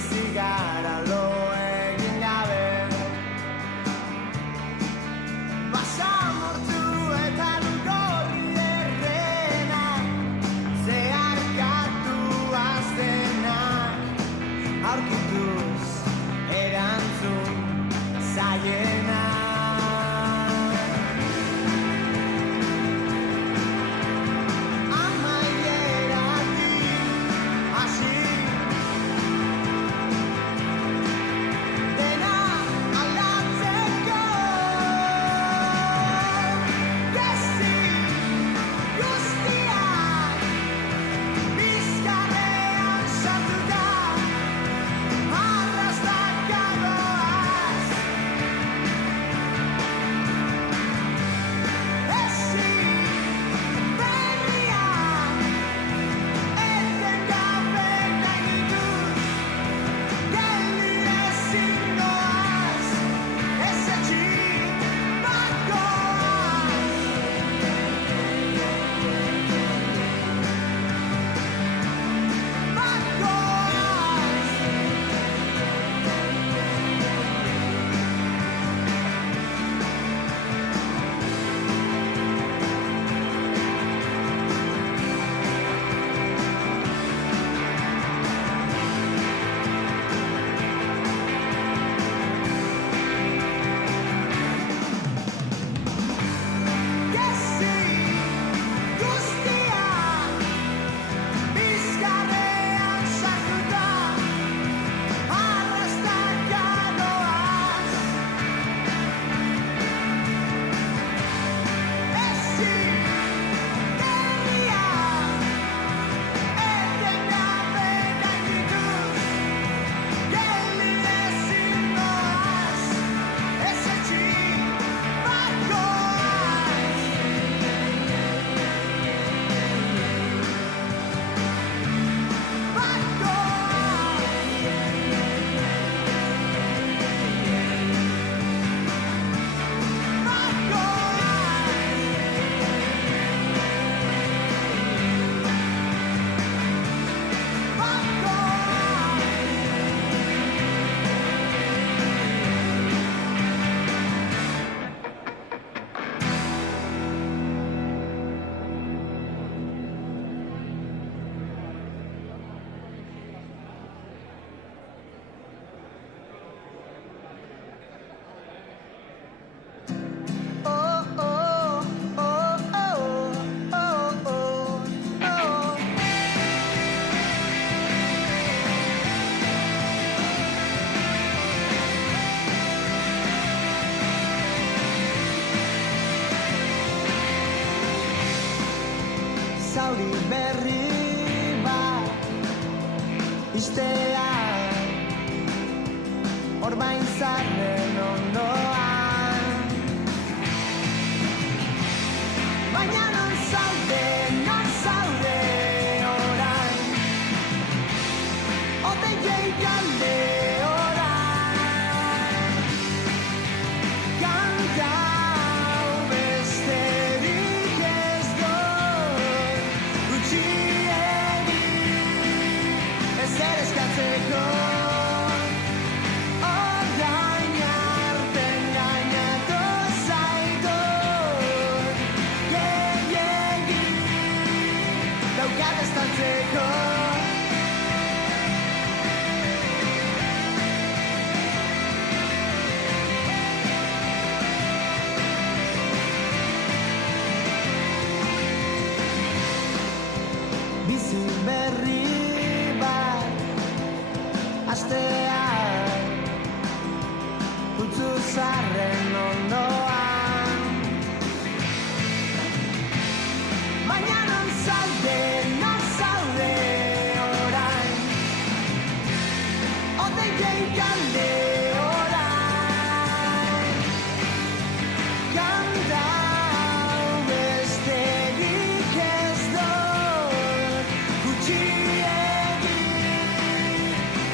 bizi gara lo egin gabe. Basamortu eta lugorri errenak, zeharkatu aztenak, aurkituz erantzun zaiena. Zauri berri bat iztean, orbain zarren ondoan. Baina non zaude orain, odeiei galde orain. Kanta hau besterik ez dut, gutxiegi ezer eskatzeko. Orain arte engainatu zaitut, gehiegi daukat estaltzeko. Bizi berri bat astean, putzu zarren ondoan. Baina non zaude orain, odeiei galde orain. Kanta hau besterik ez dut, gutxiegi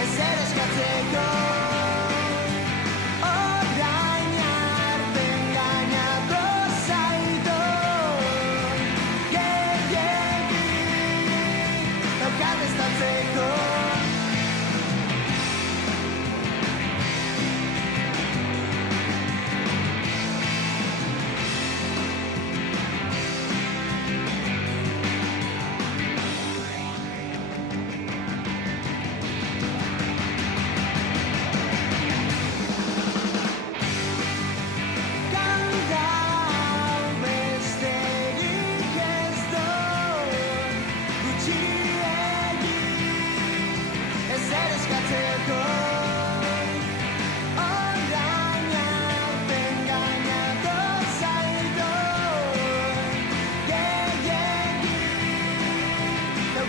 ezer eskatzeko. Orain arte engainatu zaitut, gehiegi daukat estaltzeko.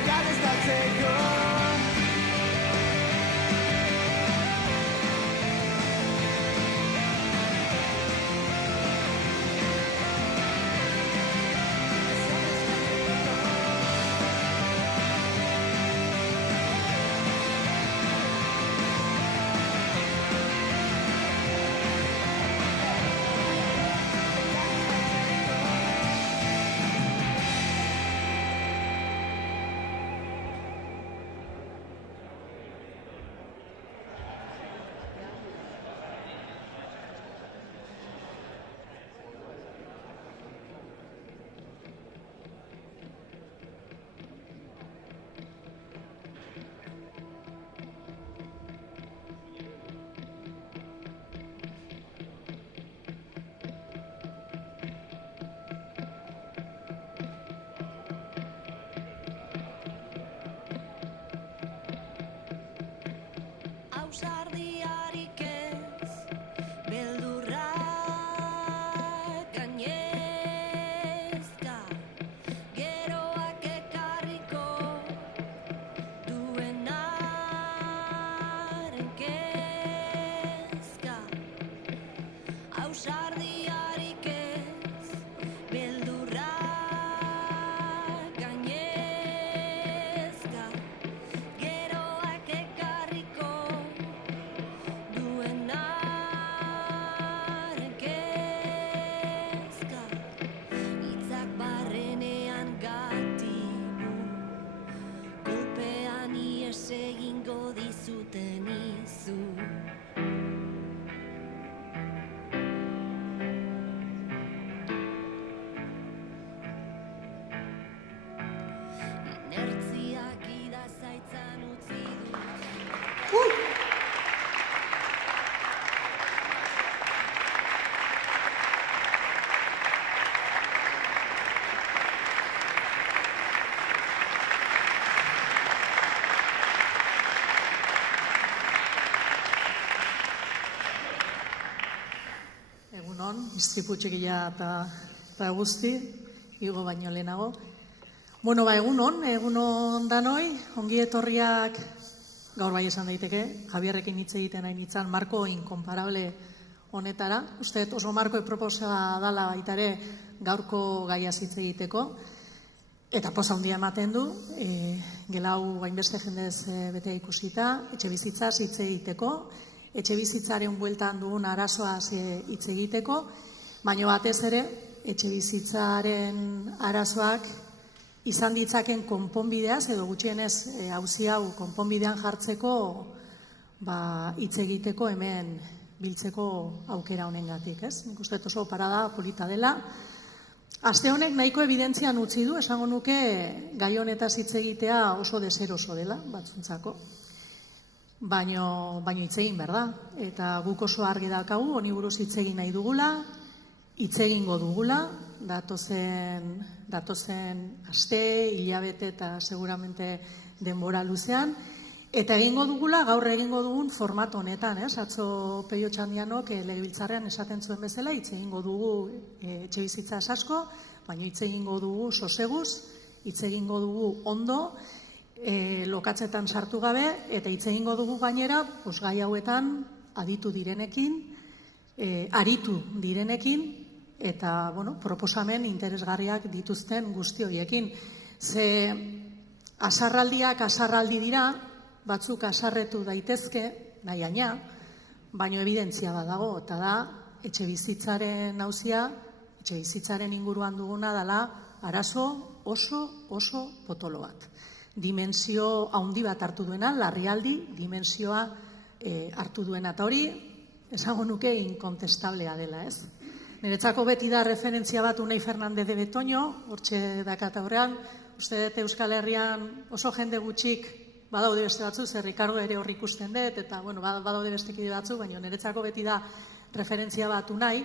Dekadestatzeko ausardiarik ez, beldurra gainezka, geroak ekarriko duenaren kezka. Ausardiarik ez, beldurra gainezka, geroak ekarriko duenaren kezka. Hitzak barrenean gatibu, kolpean ihes egingo dizuten izu. Inertziak idazaitzan utzi du. Egunon, istripu txikia eta guzti, igo baino lehenago. Bueno, egunon danoi, ongi etorriak gaur bai esan daiteke, Javierrekin hitz egiten hain itzan, marko inkomparable honetara. Uste dut oso marko proposa dala baita ere gaurko gaiaz hitz egiteko. Eta poza handia ematen du, gelau hainbeste jendez bete ikusita, etxe bizitzaz hitz egiteko, etxe bizitzaren bueltan dugun arazoaz hitz egiteko, baina batez ere, etxe bizitzaren arazoak izan ditzaken konponbideaz, edo gutxienez auzi hau konponbidean jartzeko hitz egiteko hemen biltzeko aukera honengatik, ez? Nik uste dut oso parada polita dela. Aste honek nahiko evidentzian utzi du, esango nuke gai honetaz hitz egitea oso deseroso dela, batzuntzako. Baino hitz egin behar da. Eta guk oso argi daukagu, honi buruz hitz egin nahi dugula, hitz egingo dugula, datozen aste, hilabete eta seguramente denbora luzean, eta egingo dugula gaur egingo dugun format honetan, atzo Peio Txandianok legebiltzarrean esaten zuen bezala, hitz egingo dugu etxe bizitza asko, baina hitz egingo dugu soseguz, hitz egingo dugu ondo, lokatzetan sartu gabe, eta hitz egingo dugu gainera, gai hauetan aditu direnekin, aritu direnekin, eta proposamen interesgarriak dituzten guzti horiekin. Ze asarraldiak asarraldi dira, batzuk asarretu daitezke, nahiaina, baino evidentzia badago, eta da, etxe bizitzaren auzia, etxe bizitzaren inguruan duguna dela arazo oso potolo bat. Dimensio handi bat hartu duena, larrialdi dimensioa hartu duena, eta hori, esango nuke inkontestablea dela, ez? Niretzako beti da referentzia bat Unai Fernandez de Betoño, hortxe dakat aurrean, uste dut Euskal Herrian oso jende gutxik badaude beste batzu, zer Ricardo ere hor ikusten dut, eta badaude beste kide batzu, baina niretzako beti da referentzia bat Unai,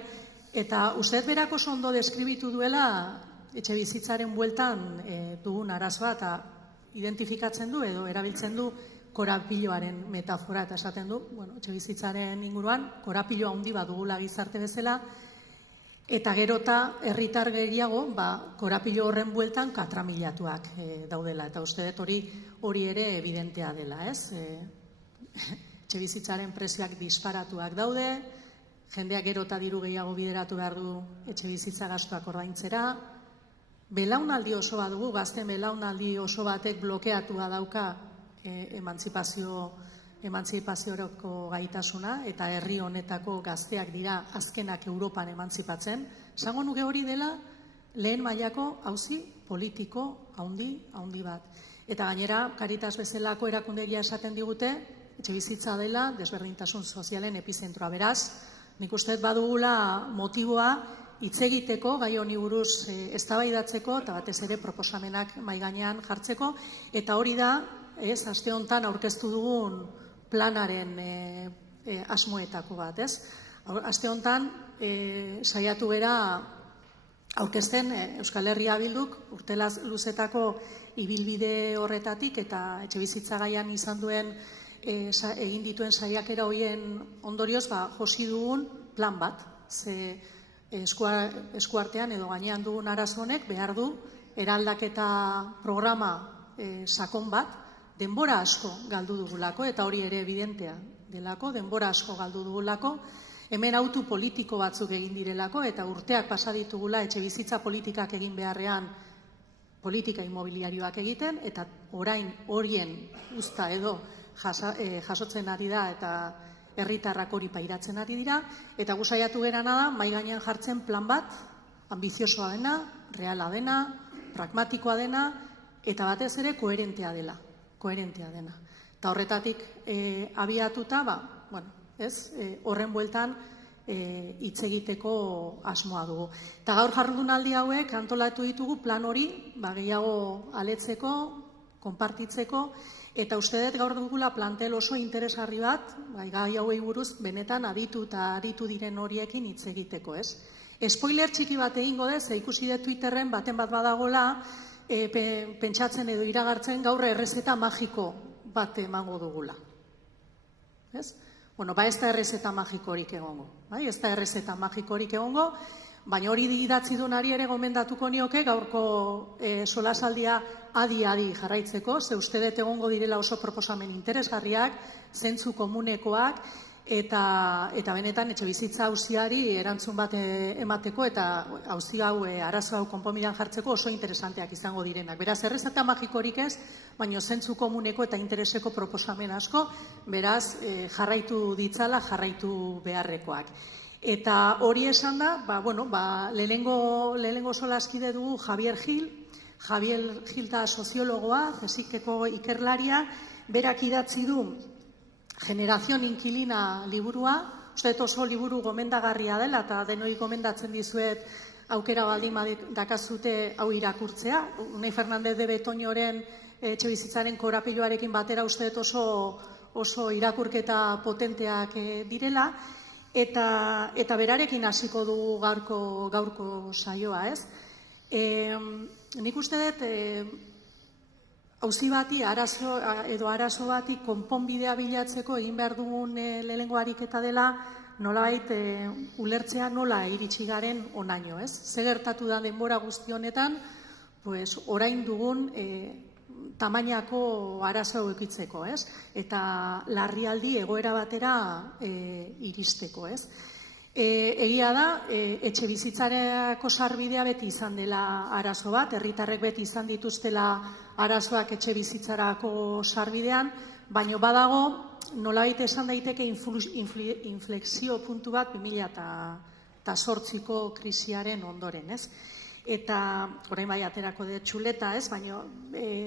eta uste dut berak oso ondo deskribitu duela etxe bizitzaren bueltan dugun arazoa, eta identifikatzen du edo erabiltzen du korapiloaren metafora, eta esaten du, etxe bizitzaren inguruan, korapiloa handi bat dugula gizarte bezala, Eta gerota herritar gehiago, korapilo horren bueltan katramilatuak daudela. Eta uste dut hori ere evidentea dela, ez? Etxebizitzaren prezioak disparatuak daude, jendeak gerota diru gehiago bideratu behar du etxebizitza gastuak ordaintzera. Belaunaldi oso bat dugu, gazten belaunaldi oso batek blokeatua dauka emantzipaziorako gaitasuna, eta herri honetako gazteak dira azkenak Europan emantzipatzen. Esango nuke hori dela lehen mailako auzi politiko handi bat. Eta gainera, Caritas bezalako erakundegia esaten digute, etxebizitza dela desberdintasun sozialen epizentroa. Beraz, nik uste badugula motiboa hitz egiteko, gai honi buruz eztabaidatzeko eta batez ere proposamenak mahai gainean jartzeko, eta hori da, aste honetan aurkeztu dugun planaren asmoetako bat, ez? Aste honetan saiatu bera aurkezten Euskal Herria Bilduk urte luzetako ibilbide horretatik eta etxebizitza gaian izan duen egin dituen saiakera horien ondorioz josi dugun plan bat. Ze eskuartean edo gainean dugun arazo honek behar du eraldaketa programa sakon bat, denbora asko galdu dugulako, eta hori ere evidentea delako, denbora asko galdu dugulako, hemen autu politiko batzuk egin direlako, eta urteak pasa ditugula etxebizitza politikak egin beharrean politika inmobiliarioak egiten, eta orain horien uzta edo jasotzen ari da, eta herritarrak hori pairatzen ari dira, eta gu saiatu gerana da, mahai gainean jartzen plan bat, ambiziosoa dena, reala dena, pragmatikoa dena, eta batez ere koherentea dena. Eta horretatik abiatuta, horren bueltan hitz egiteko asmoa dugu. Eta gaur jardunaldi hauek antolatu ditugu plan hori, gehiago aletzeko, konpartitzeko, eta uste dut gaur dugula plantel oso interesgarri bat, gai hauei buruz benetan aditu eta aritu diren horiekin hitz egiteko, ez? Spoiler txiki bat egingo dez, ikusi dut Twitterren baten bat badagola, pentsatzen edo iragartzen gaur errezeta magiko bat emango dugula. Ez? Ez da errezeta magikorik egongo. Ez da errezeta magikorik egongo, baina hori idatzi dunari ere gomendatuko nioke gaurko solasaldia adi-adi jarraitzeko, ze uste dut egongo direla oso proposamen interesgarriak, zentzu komunekoak, eta benetan etxebizitza auziari erantzun bat emateko eta auzi hau, arazo hau konponbidean jartzeko oso interesanteak izango direnak. Beraz, errezeta magikorik ez, baina zentzu komuneko eta intereseko proposamen asko, beraz, jarraitu ditzala, jarraitu beharrekoak. Eta hori esan da, lehenengo solaskide dugu Javier Gil da soziologoa, Jesikeko ikerlaria, berak idatzi du Generación Inquilina liburua, uste oso liburu gomendagarria dela, eta denoi gomendatzen dizuet aukera baldin dakazute hau irakurtzea. Unai Fernandez de Betoñoren etxebizitzaren korapiloarekin batera uste oso irakurketa potenteak direla, eta berarekin hasiko dugu gaurko saioa, ez? Nik uste dut auzi bati, arazo bati konponbidea bilatzeko egin behar dugun lehenengo ariketa dela nolabait ulertzea nola iritsi garen honaino, ez? Ze gertatu da denbora guzti honetan, orain dugun tamainako arazo ekitzeko, ez? Eta larrialdi egoera batera iristeko, ez? Egia da, etxe bizitzareko sarbidea beti izan dela arazo bat, herritarrek beti izan dituztela arazoak etxe bizitzarako sarbidean, baina badago nolabait esan daiteke inflexio puntu bat 2008ko krisiaren ondoren, ez? Eta, orain bai aterako dut txuleta, ez? Baina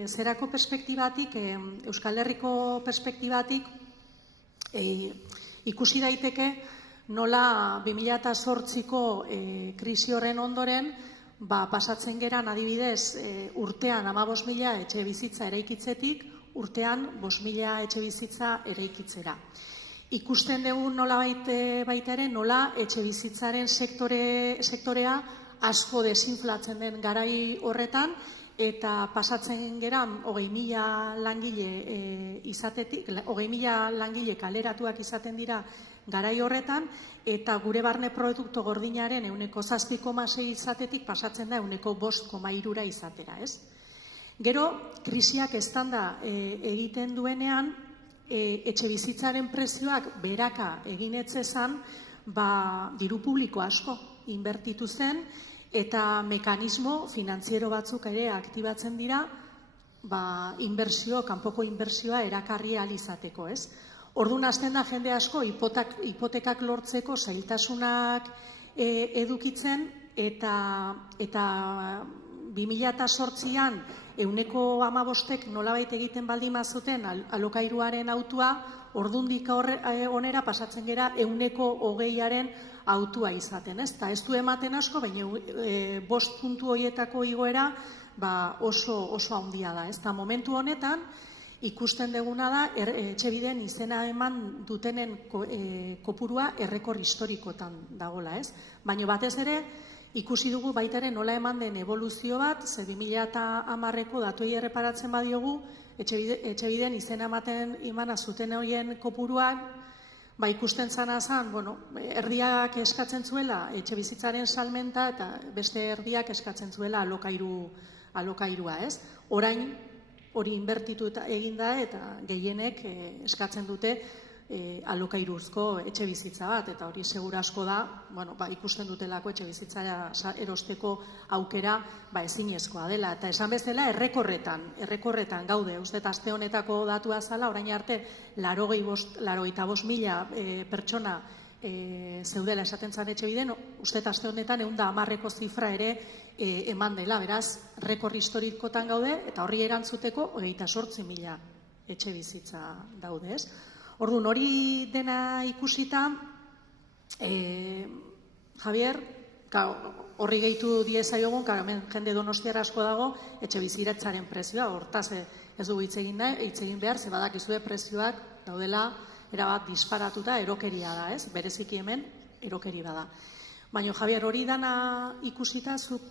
zerako perspektibatik, Euskal Herriko perspektibatik, ikusi daiteke nola 2008ko krisi horren ondoren pasatzen geran adibidez urtean 15.000 etxe bizitza eraikitzetik, urtean 5.000 etxe bizitza eraikitzera. Ikusten dugu nola baita ere nola etxe bizitzaren sektorea asko desinflatzen den garai horretan, eta pasatzen geran 20.000 langile izatetik, 20.000 langile kaleratuak izaten dira garai horretan, eta gure barne produktu gordinaren 7,6 izatetik pasatzen da 5,3 izatera, ez? Gero, krisiak eztanda egiten duenean, etxe bizitzaren prezioak beraka egin etzezan, diru publiko asko inbertitu zen, eta mekanismo finantziero batzuk ere aktibatzen dira, kanpoko inbertsioa erakarri ahal izateko, ez? Orduan hasten da jende asko hipotekak lortzeko zailtasunak edukitzen, eta 2008an 15% nolabait egiten baldin bazuten alokairuaren autua, ordundik onera pasatzen gera 20% autua izaten, ez? Eta ez du ematen asko, baina 5 puntu horietako igoera oso handia da, ez? Eta momentu honetan ikusten duguna da Etxebiden izena eman dutenen kopurua errekor historikotan dagoela, ez? Baina batez ere ikusi dugu baita ere nola eman den evoluzio bat, ze 2010ko datuei erreparatzen badiogu, Etxebiden izena imana zuten horien kopuruan, ikusten zana zan, erdiak eskatzen zuela etxe bizitzaren salmenta eta beste erdiak eskatzen zuela alokairua, ez? Orain hori inbertitu egin da eta gehienek eskatzen dute alokairuzko etxe bizitza bat, eta hori segura asko da, ikusten dutelako etxe bizitza erosteko aukera ezinezkoa dela. Eta esan bezala errekorretan gaude, uste aste honetako datua zala, orain arte 85.000 pertsona zeudela esaten zan Etxebiden, uste aste honetan 110ko zifra ere eman dela, beraz, rekor historikotan gaude, eta horri erantzuteko 28.000 etxe bizitza daude, ez? Orduan, hori dena ikusita, Javier, horri gehitu diezaiogun, hemen jende donostiara asko dago, etxe bizitzaren prezioa, hortaz ez dugu hitz egin behar, ze badakizue prezioak daudela, erabat disparatuta erokeria da, ez? Bereziki hemen erokeri bada. Baina, Javier, hori dana ikusita, zuk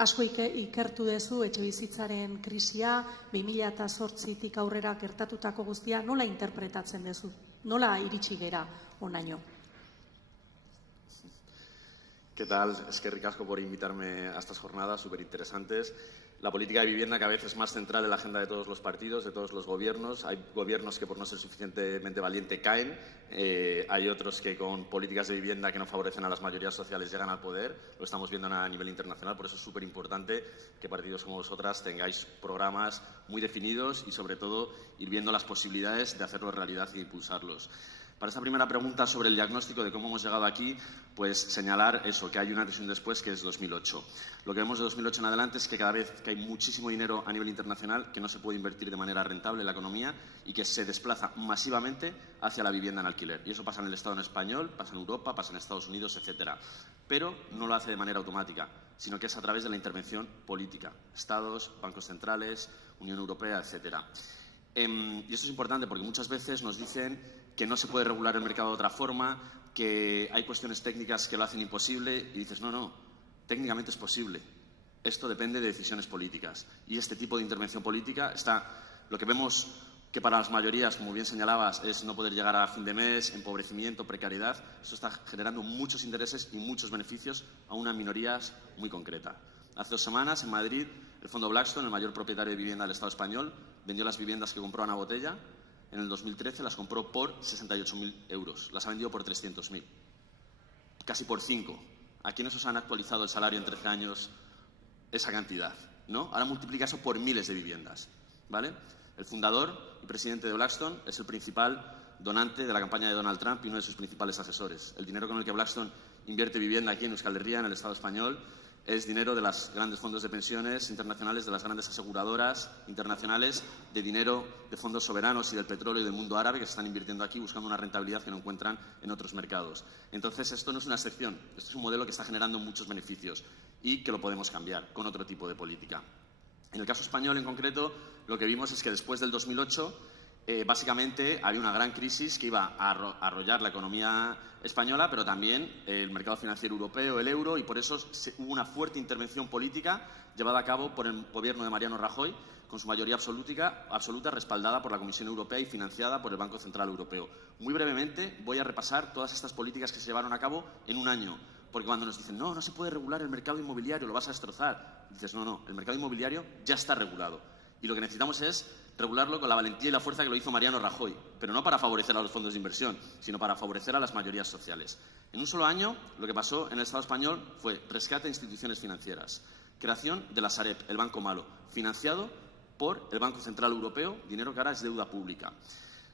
asko ikertu dezu etxe bizitzaren krisia, 2008tik aurrera gertatutako guztia, nola interpretatzen dezu? Nola iritsi gera honaino? ¿Qué tal? Eskerrik asko por invitarme a estas jornadas súper interesantes. La política de vivienda cada vez es más central en la agenda de todos los partidos, de todos los gobiernos. Hay gobiernos que por no ser suficientemente valiente caen, hay otros que con políticas de vivienda que no favorecen a las mayorías sociales llegan al poder. Lo estamos viendo a nivel internacional, por eso es súper importante que partidos como vosotras tengáis programas muy definidos y sobre todo ir viendo las posibilidades de hacerlos realidad y impulsarlos. Para esta primera pregunta sobre el diagnóstico de cómo hemos llegado aquí, pues señalar eso, que hay un antes y un después, que es 2008. Lo que vemos de 2008 en adelante es que cada vez que hay muchísimo dinero a nivel internacional que no se puede invertir de manera rentable en la economía y que se desplaza masivamente hacia la vivienda en alquiler. Y eso pasa en el Estado español, pasa en Europa, pasa en Estados Unidos, etcétera. Pero no lo hace de manera automática, sino que es a través de la intervención política. Estados, bancos centrales, Unión Europea, etcétera. Y esto es importante porque muchas veces nos dicen que no se puede regular el mercado de otra forma, que hay cuestiones técnicas que lo hacen imposible, y dices, no, técnicamente es posible. Esto depende de decisiones políticas. Y este tipo de intervención política lo que vemos que para las mayorías, como bien señalabas, es no poder llegar a fin de mes, empobrecimiento, precariedad. Eso está generando muchos intereses y muchos beneficios a unas minorías muy concretas. Hace 2 semanas, en Madrid, el fondo Blackstone, el mayor propietario de vivienda del Estado español, vendió las viviendas que compró a Ana Botella. En el 2013 las compró por 68.000 euros. Las ha vendido por 300.000. Casi por 5. ¿A quiénes os han actualizado el salario en 13 años esa cantidad? ¿No? Ahora multiplica eso por miles de viviendas. ¿Vale? El fundador y presidente de Blackstone es el principal donante de la campaña de Donald Trump y uno de sus principales asesores. El dinero con el que Blackstone invierte vivienda aquí en Euskal Herria, en el Estado español, es dinero de los grandes fondos de pensiones internacionales, de las grandes aseguradoras internacionales, de dinero de fondos soberanos y del petróleo y del mundo árabe que se están invirtiendo aquí buscando una rentabilidad que no encuentran en otros mercados. Entonces, esto no es una excepción, esto es un modelo que está generando muchos beneficios y que lo podemos cambiar con otro tipo de política. En el caso español, en concreto, lo que vimos es que después del 2008, básicamente había una gran crisis que iba a arrollar la economía española, pero también el mercado financiero europeo, el euro, y por eso hubo una fuerte intervención política llevada a cabo por el gobierno de Mariano Rajoy con su mayoría absoluta respaldada por la Comisión Europea y financiada por el Banco Central Europeo. Muy brevemente voy a repasar todas estas políticas que se llevaron a cabo en un año, porque cuando nos dicen no se puede regular el mercado inmobiliario, lo vas a destrozar, dices no, el mercado inmobiliario ya está regulado y lo que necesitamos es regularlo con la valentía y la fuerza que lo hizo Mariano Rajoy, pero no para favorecer a los fondos de inversión, sino para favorecer a las mayorías sociales. En un solo año, lo que pasó en el Estado español fue rescate de instituciones financieras, creación de la Sareb, el banco malo, financiado por el Banco Central Europeo, dinero que ahora es deuda pública.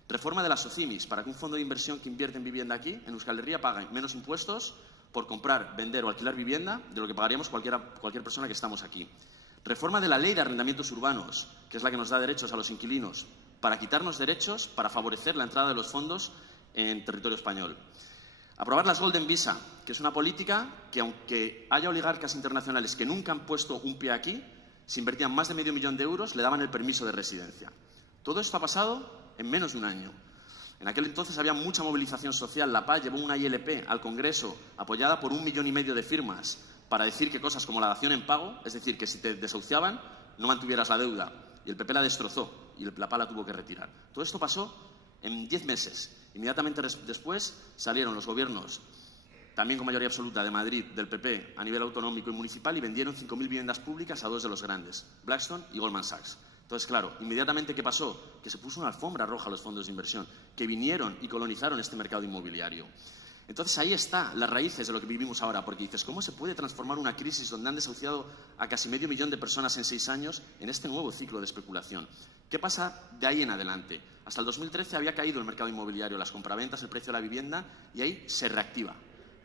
Reforma de las SOCIMIs, para que un fondo de inversión que invierte en vivienda aquí, en Euskal Herria, pague menos impuestos por comprar, vender o alquilar vivienda de lo que pagaríamos cualquier persona que estamos aquí. Reforma de la Ley de Arrendamientos Urbanos, que es la que nos da derechos a los inquilinos, para quitarnos derechos, para favorecer la entrada de los fondos en territorio español. Aprobar las Golden Visa, que es una política que, aunque haya oligarcas internacionales que nunca han puesto un pie aquí, si invertían más de medio millón de euros, le daban el permiso de residencia. Todo esto ha pasado en menos de un año. En aquel entonces había mucha movilización social. La PA llevó una ILP al Congreso apoyada por 1,5 millones de firmas para decir que cosas como la dación en pago, es decir, que si te desahuciaban no mantuvieras la deuda, y el PP la destrozó y la PA la tuvo que retirar. Todo esto pasó en 10 meses. Inmediatamente después salieron los gobiernos, también con mayoría absoluta, de Madrid, del PP, a nivel autonómico y municipal, y vendieron 5.000 viviendas públicas a dos de los grandes, Blackstone y Goldman Sachs. Entonces, claro, inmediatamente, ¿qué pasó? Que se puso una alfombra roja a los fondos de inversión, que vinieron y colonizaron este mercado inmobiliario. Entonces, ahí está las raíces de lo que vivimos ahora, porque dices, ¿cómo se puede transformar una crisis donde han desahuciado a casi medio millón de personas en 6 años en este nuevo ciclo de especulación? ¿Qué pasa de ahí en adelante? Hasta el 2013 había caído el mercado inmobiliario, las compraventas, el precio de la vivienda, y ahí se reactiva.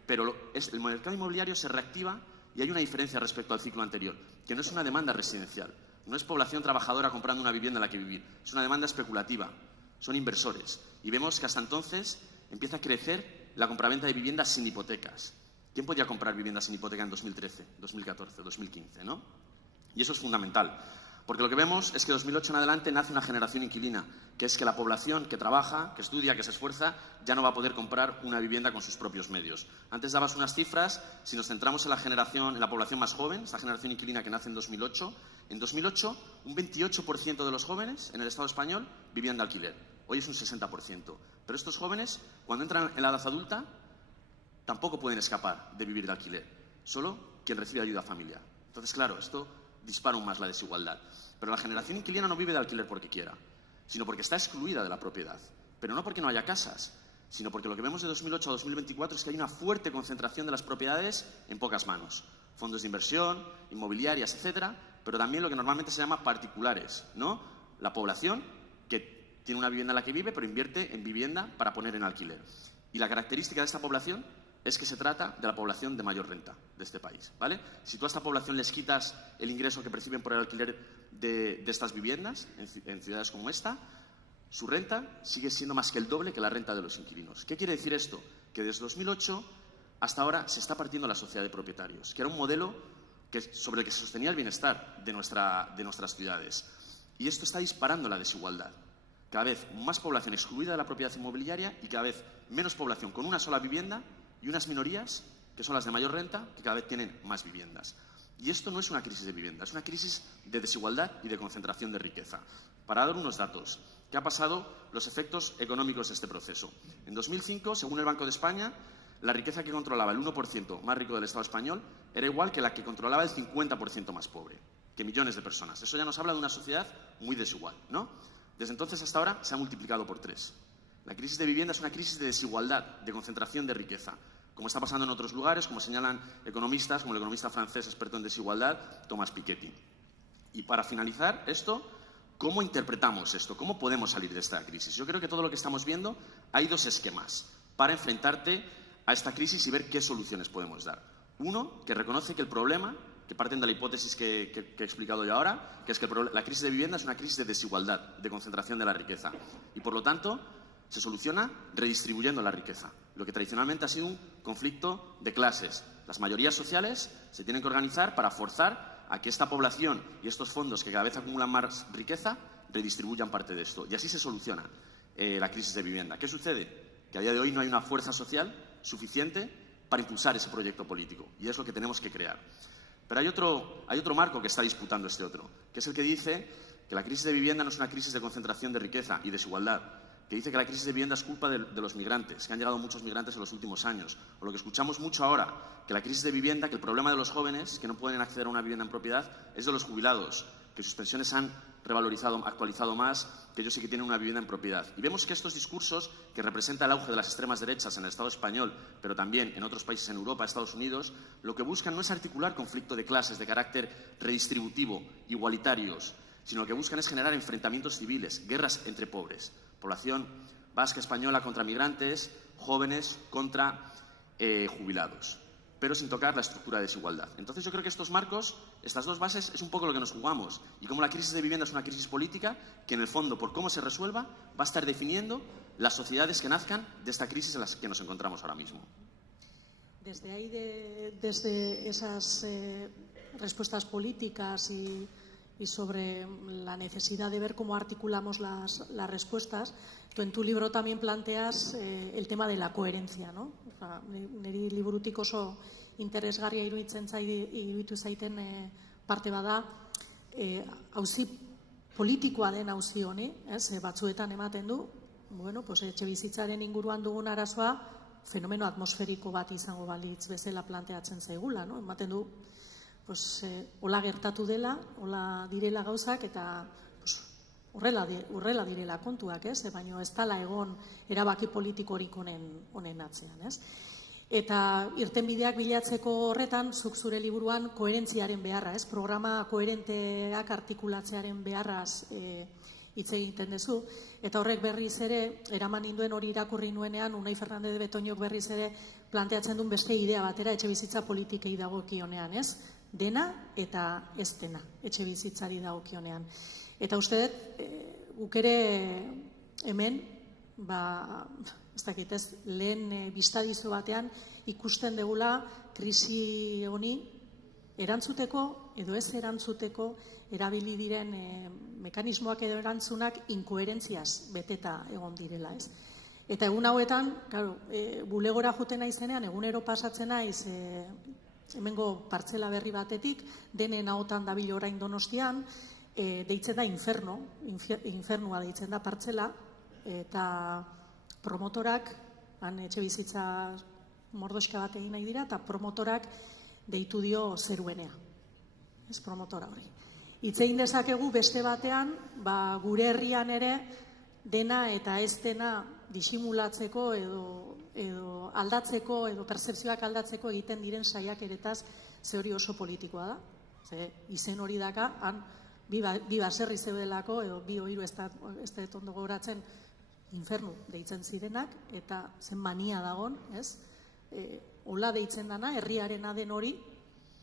Pero el mercado inmobiliario se reactiva y hay una diferencia respecto al ciclo anterior, que no es una demanda residencial, no es población trabajadora comprando una vivienda en la que vivir, es una demanda especulativa, son inversores. Y vemos que hasta entonces empieza a crecer la compraventa de viviendas sin hipotecas. ¿Quién podía comprar viviendas sin hipoteca en 2013, 2014, 2015, ¿no? Y eso es fundamental, porque lo que vemos es que de 2008 en adelante nace una generación inquilina, que es que la población que trabaja, que estudia, que se esfuerza, ya no va a poder comprar una vivienda con sus propios medios. Antes dabas unas cifras, si nos centramos en la población más joven, esta generación inquilina que nace en 2008 un 28% de los jóvenes en el Estado español vivían de alquiler. Hoy es un 60%. Pero estos jóvenes, cuando entran en la edad adulta, tampoco pueden escapar de vivir de alquiler. Solo quien recibe ayuda familiar. Entonces, claro, esto dispara aún más la desigualdad. Pero la generación inquilina no vive de alquiler porque quiera, sino porque está excluida de la propiedad. Pero no porque no haya casas, sino porque lo que vemos de 2008 a 2024 es que hay una fuerte concentración de las propiedades en pocas manos. Fondos de inversión, inmobiliarias, etcétera, pero también lo que normalmente se llama particulares, ¿no? La población que tiene una vivienda en la que vive, pero invierte en vivienda para poner en alquiler. Y la característica de esta población es que se trata de la población de mayor renta de este país, ¿vale? Si tú a esta población les quitas el ingreso que perciben por el alquiler de estas viviendas, en ciudades como esta, su renta sigue siendo más que el doble que la renta de los inquilinos. ¿Qué quiere decir esto? Que desde 2008 hasta ahora se está partiendo la sociedad de propietarios, que era un modelo sobre el que se sostenía el bienestar de nuestras ciudades. Y esto está disparando la desigualdad. Cada vez más población excluida de la propiedad inmobiliaria y cada vez menos población con una sola vivienda y unas minorías, que son las de mayor renta, que cada vez tienen más viviendas. Y esto no es una crisis de vivienda, es una crisis de desigualdad y de concentración de riqueza. Para dar unos datos, ¿qué ha pasado? Los efectos económicos de este proceso. En 2005, según el Banco de España, la riqueza que controlaba el 1% más rico del Estado español era igual que la que controlaba el 50% más pobre, que millones de personas. Eso ya nos habla de una sociedad muy desigual, ¿no? Desde entonces hasta ahora se ha multiplicado por 3. La crisis de vivienda es una crisis de desigualdad, de concentración de riqueza, como está pasando en otros lugares, como señalan economistas, como el economista francés experto en desigualdad, Thomas Piketty. Y para finalizar esto, ¿cómo interpretamos esto? ¿Cómo podemos salir de esta crisis? Yo creo que todo lo que estamos viendo, hay 2 esquemas para enfrentarte a esta crisis y ver qué soluciones podemos dar. Uno, que reconoce que el problema, que parten de la hipótesis que he explicado yo ahora, que es que la crisis de vivienda es una crisis de desigualdad, de concentración de la riqueza. Y, por lo tanto, se soluciona redistribuyendo la riqueza, lo que tradicionalmente ha sido un conflicto de clases. Las mayorías sociales se tienen que organizar para forzar a que esta población y estos fondos que cada vez acumulan más riqueza redistribuyan parte de esto. Y así se soluciona la crisis de vivienda. ¿Qué sucede? Que a día de hoy no hay una fuerza social suficiente para impulsar ese proyecto político. Y es lo que tenemos que crear. Pero hay otro marco que está disputando este otro, que es el que dice que la crisis de vivienda no es una crisis de concentración de riqueza y desigualdad, que dice que la crisis de vivienda es culpa de los migrantes, que han llegado muchos migrantes en los últimos años, o lo que escuchamos mucho ahora, que la crisis de vivienda, que el problema de los jóvenes que no pueden acceder a una vivienda en propiedad es de los jubilados, que sus pensiones han revalorizado, actualizado más, que ellos sí que tienen una vivienda en propiedad. Y vemos que estos discursos, que representan el auge de las extremas derechas en el Estado español, pero también en otros países en Europa, Estados Unidos, lo que buscan no es articular conflicto de clases de carácter redistributivo, igualitarios, sino lo que buscan es generar enfrentamientos civiles, guerras entre pobres. Población vasca española contra migrantes, jóvenes contra jubilados, pero sin tocar la estructura de desigualdad. Entonces yo creo que estos marcos, estas dos bases, es un poco lo que nos jugamos. Y como la crisis de vivienda es una crisis política, que en el fondo, por cómo se resuelva, va a estar definiendo las sociedades que nazcan de esta crisis en la que nos encontramos ahora mismo. Desde ahí, desde esas respuestas políticas y sobre la necesidad de ver cómo articulamos las respuestas, tú en tu libro también planteas el tema de la coherencia, ¿no? Niri liburutik oso interesgarria iruditu zaiten parte bada, auzi politikoa den auzi honi, batzuetan ematen du, etxebizitzaren inguruan dugun arazoa fenomeno atmosferiko bat izango balitz bezala planteatzen zaigula, no? Ematen du, hola gertatu dela, hola direla gauzak, eta horrela direla kontuak, baina ez dela egon erabaki politikorik honen atzean. Eta irtenbideak bilatzeko horretan, zuk zure liburuan koherentziaren beharra, programa koherenteak artikulatzearen beharraz hitz egiten duzu, eta horrek berriz ere, eraman ninduen hori irakurri nuenean, Unai Fernandez de Betoñok berriz ere planteatzen duen beste idea batera etxebizitza politikei dagokionean, dena eta ez dena etxebizitzari dagokionean. Eta uste dut, guk ere hemen, ez dakit ez, lehen bistadizo batean ikusten degula krisi honi erantzuteko edo ez erantzuteko erabili diren mekanismoak edo erantzunak inkoherentziaz beteta egon direla, ez? Eta egun hauetan, bulegora juten naizenean, egunero pasatzen naiz hemengo partzela berri batetik, denen ahotan dabil orain Donostian, deitzen da infernua deitzen da partzela, eta promotorak, etxebizitza mordoxka bat egin nahi dira, eta promotorak deitu dio zeruenea. Ez promotora hori. Hitzein dezakegu beste batean, gure herrian ere, dena eta ez dena disimulatzeko edo aldatzeko, edo pertzepzioak aldatzeko egiten diren saiakeretaz ze hori oso politikoa da. Ze izen hori daka, han bi baserri zeudelako, edo bi ohiru ez da ondo gogoratzen infernu deitzen zirenak, eta zen mania dagon, ez? Hola deitzen dana, herriarena den hori,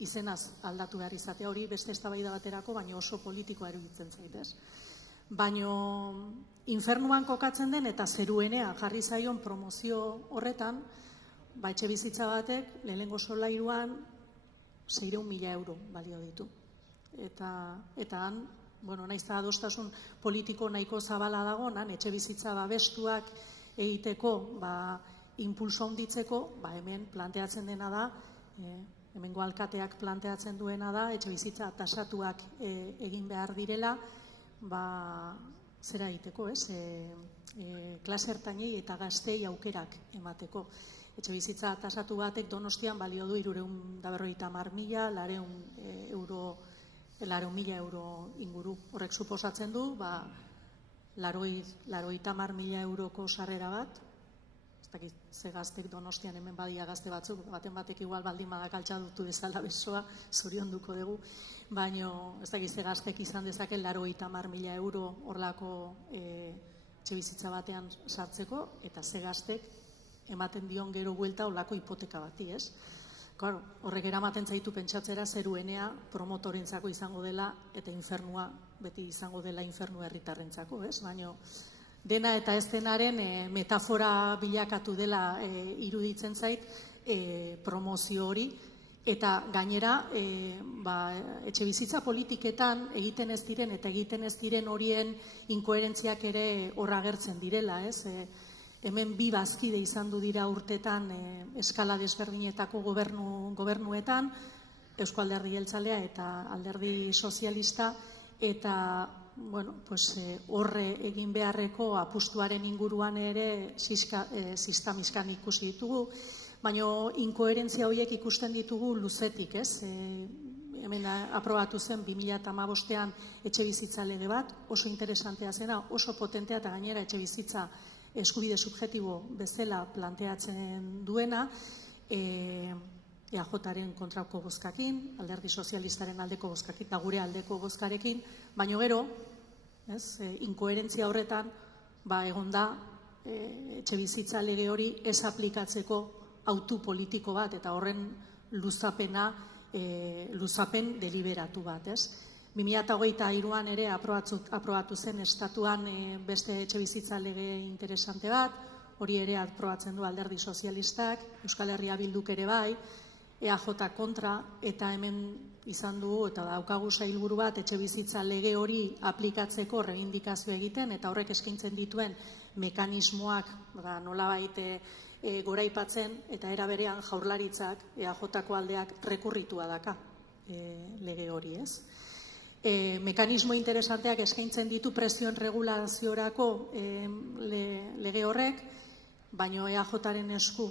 izenaz aldatu behar izatea, hori beste eztabaida baterako, baina oso politikoa eruditzen zaitez. Baina infernuan kokatzen den eta zeruenea jarri zaion promozio horretan, etxe bizitza batek lehenengo solairuan 600.000 euro balio ditu. Eta han, naiz eta adostasun politiko nahiko zabala dago, etxe bizitza babestuak egiteko, impulso handitzeko, hemen planteatzen dena da, hemengo alkateak planteatzen duena da, etxe bizitza tasatuak egin behar direla, zera egiteko, klase ertainei eta gaztei aukerak emateko. Etxe bizitza tasatu batek Donostian balio du 350.000, 400.000 euro inguru. Horrek suposatzen du, 80.000 euroko sarrera bat, ez dakit ze gaztek Donostian hemen badia gazte batzuk, baten batek igual baldin badak altxadutu bezala besoa, zorionduko dugu, baina ez dakit ze gaztek izan dezake 80.000 euro horlako etxebizitza batean sartzeko, eta ze gaztek ematen dion gero buelta horlako hipoteka bati, ez? Horrek eramaten zaitu pentsatzera zeruenea promotorentzako izango dela eta infernua beti izango dela infernu herritarrentzako, ez? Baina dena eta ez denaren metafora bilakatu dela iruditzen zait promozio hori, eta gainera etxe bizitza politiketan egiten ez diren eta egiten ez diren horien inkoherentziak ere horra agertzen direla, ez? Hemen bi bazkide izan du dira urtetan eskala desberdinetako gobernuetan, Eusko Alderdi Jeltzalea eta Alderdi Sozialista, eta horre egin beharreko apustuaren inguruan ere sistamiskan ikusi ditugu, baina inkoherentzia horiek ikusten ditugu luzetik, ez? Hemen aprobatu zen 2015ean etxe bizitza lege bat, oso interesantea zena, oso potentea eta gainera etxe bizitza eskubide subjektibo bezala planteatzen duena, EAJaren kontrako bozkakin, Alderdi Sozialistaren aldeko bozkakin, eta gure aldeko bozkarekin, baina gero, inkoherentzia horretan, egon da etxe bizitza lege hori ez aplikatzeko autu politiko bat, eta horren luzapen deliberatu bat, ez? 2023an ere aprobatu zen estatuan beste etxe bizitza lege interesante bat, hori ere aprobatzen du Alderdi Sozialistak, Euskal Herria Bilduk ere bai, EAJ kontra, eta hemen izan dugu eta daukagu sailburu bat etxe bizitza lege hori aplikatzeko reibindikazio egiten, eta horrek eskaintzen dituen mekanismoak nolabait goraipatzen, eta era berean Jaurlaritzak, EAJko aldeak rekurritua daka lege hori, ez? Mekanismo interesanteak eskaintzen ditu prezioen regulaziorako lege horrek, baina EAJaren esku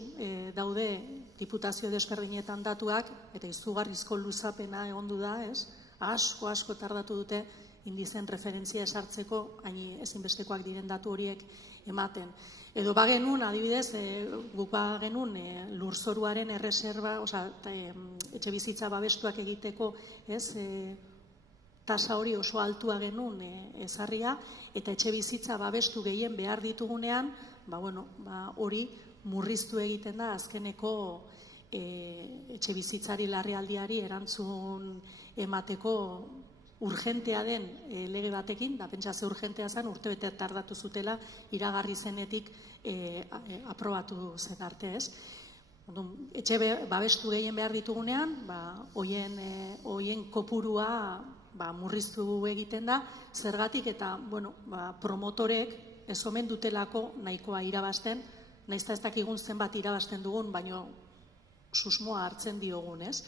daude diputazio desberdinetan datuak, eta izugarrizko luzapena egondu da, ez? Asko tardatu dute indizen referentzia esartzeko, hain ezinbestekoak diren datu horiek ematen. Edo bagenun, adibidez, guk bagenun lurzoruaren erreserba, etxe bizitza babestuak egiteko, ez, tasa hori oso altua genuen ezarria, eta etxe bizitza babestu gehien behar ditugunean, hori murriztu egiten da azkeneko etxe bizitzari larrialdiari erantzun emateko urgentea den lege batekin, da pentsa ze urgentea zen, urtebete tardatu zutela iragarri zenetik aprobatu zen arte, ez? Etxe babestu gehien behar ditugunean, hoien kopurua murriztu egiten da, zergatik eta promotorek ez omen dutelako nahikoa irabazten, nahiz eta ez dakigun zenbat irabazten dugun, baino susmoa hartzen diogun, ez?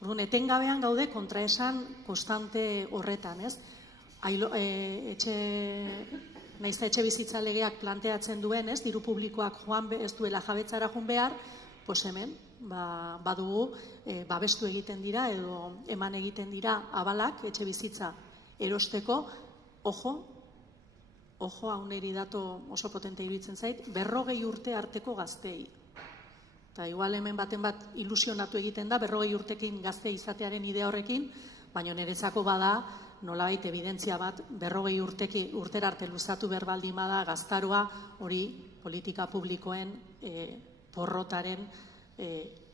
Orduan, etengabean gaude kontraesan konstante horretan, ez? Nahiz eta etxe bizitza legeak planteatzen duen, ez? Diru publikoak ez duela jabetzara joan behar, hemen, badugu, babestu egiten dira edo eman egiten dira abalak etxe bizitza erosteko, ojo, hauneri dato oso potente iruditzen zait, 40 urte arteko gaztei. Eta igual hemen baten bat ilusionatu egiten da, 40 urtekin gazte izatearen idea horrekin, baina niretzako bada, nolabait evidentzia bat, 40 urtera arte luzatu berbaldin bada gaztaroa, hori politika publikoen porrotaren